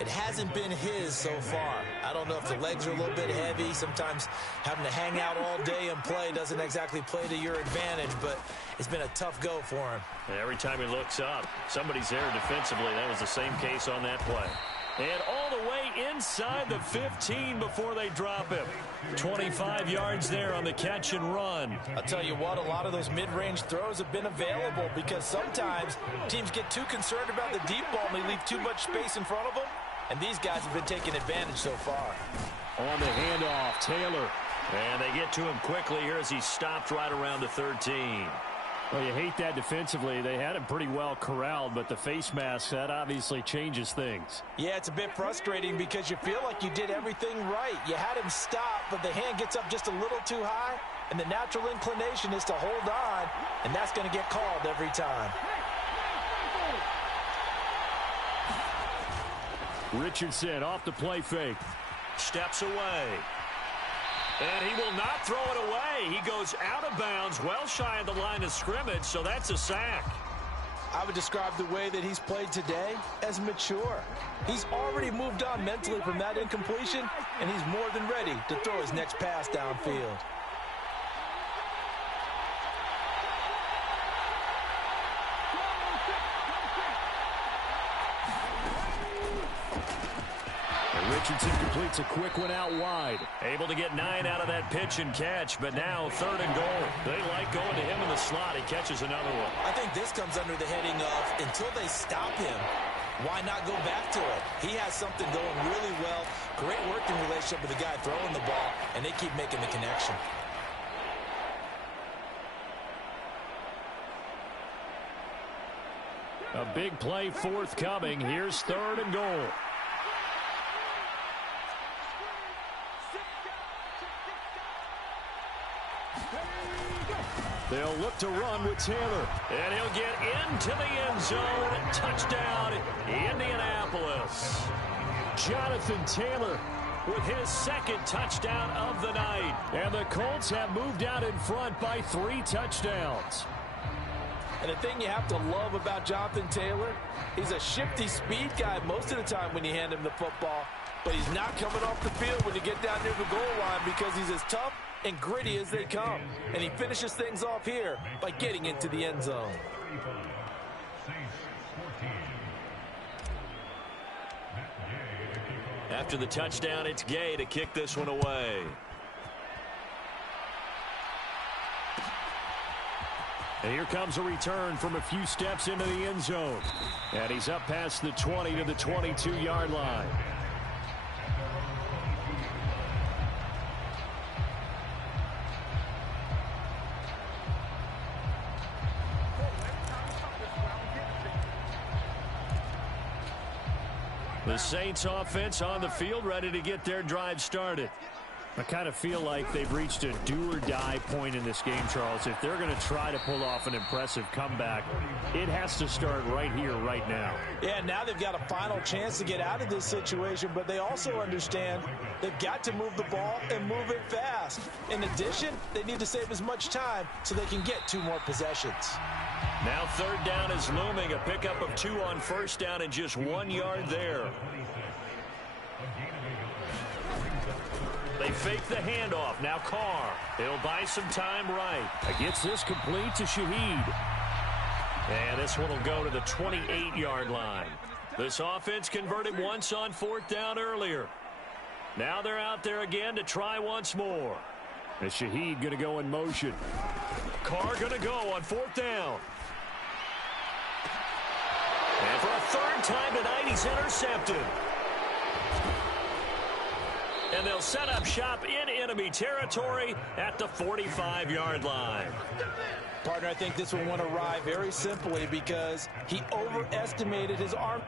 It hasn't been his so far. I don't know if the legs are a little bit heavy. Sometimes having to hang out all day and play doesn't exactly play to your advantage, but it's been a tough go for him. Every time he looks up, somebody's there defensively. That was the same case on that play. And all the way inside the 15 before they drop him. 25 yards there on the catch and run. I'll tell you what, a lot of those mid-range throws have been available because sometimes teams get too concerned about the deep ball and they leave too much space in front of them. And these guys have been taking advantage so far. On the handoff, Taylor. And they get to him quickly here as he stopped right around the 13. Well, you hate that defensively. They had him pretty well corralled, but the face mask, that obviously changes things. Yeah, it's a bit frustrating because you feel like you did everything right. You had him stop, but the hand gets up just a little too high, and the natural inclination is to hold on, and that's going to get called every time. Richardson off the play fake. Steps away. And he will not throw it away. He goes out of bounds, well shy of the line of scrimmage, so that's a sack. I would describe the way that he's played today as mature. He's already moved on mentally from that incompletion, and he's more than ready to throw his next pass downfield. Richardson completes a quick one out wide. Able to get 9 out of that pitch and catch, but now 3rd and goal. They like going to him in the slot. He catches another one. I think this comes under the heading of until they stop him, why not go back to it? He has something going really well. Great working relationship with the guy throwing the ball, and they keep making the connection. A big play forthcoming. Here's 3rd and goal. They'll look to run with Taylor. And he'll get into the end zone. Touchdown, Indianapolis. Jonathan Taylor with his 2nd touchdown of the night. And the Colts have moved out in front by 3 touchdowns. And the thing you have to love about Jonathan Taylor, he's a shifty speed guy most of the time when you hand him the football. But he's not coming off the field when you get down near the goal line because he's as tough and gritty as they come. And he finishes things off here by getting into the end zone. After the touchdown, it's Gay to kick this one away. And here comes a return from a few steps into the end zone. And he's up past the 20 to the 22-yard line. The Saints offense on the field, ready to get their drive started. I kind of feel like they've reached a do-or-die point in this game, Charles. If they're going to try to pull off an impressive comeback, it has to start right here, right now. Yeah, now they've got a final chance to get out of this situation, but they also understand they've got to move the ball and move it fast. In addition, they need to save as much time so they can get 2 more possessions. Now 3rd down is looming, a pickup of 2 on 1st down and just 1 yard there. They fake the handoff. Now Carr. He'll buy some time right. Gets this complete to Shaheed. And this one will go to the 28-yard line. This offense converted once on 4th down earlier. Now they're out there again to try once more. And Shaheed going to go in motion. Carr going to go on 4th down. And for a 3rd time tonight, he's intercepted. And they'll set up shop in enemy territory at the 45-yard line. Partner, I think this one won't arrive very simply because he overestimated his arm.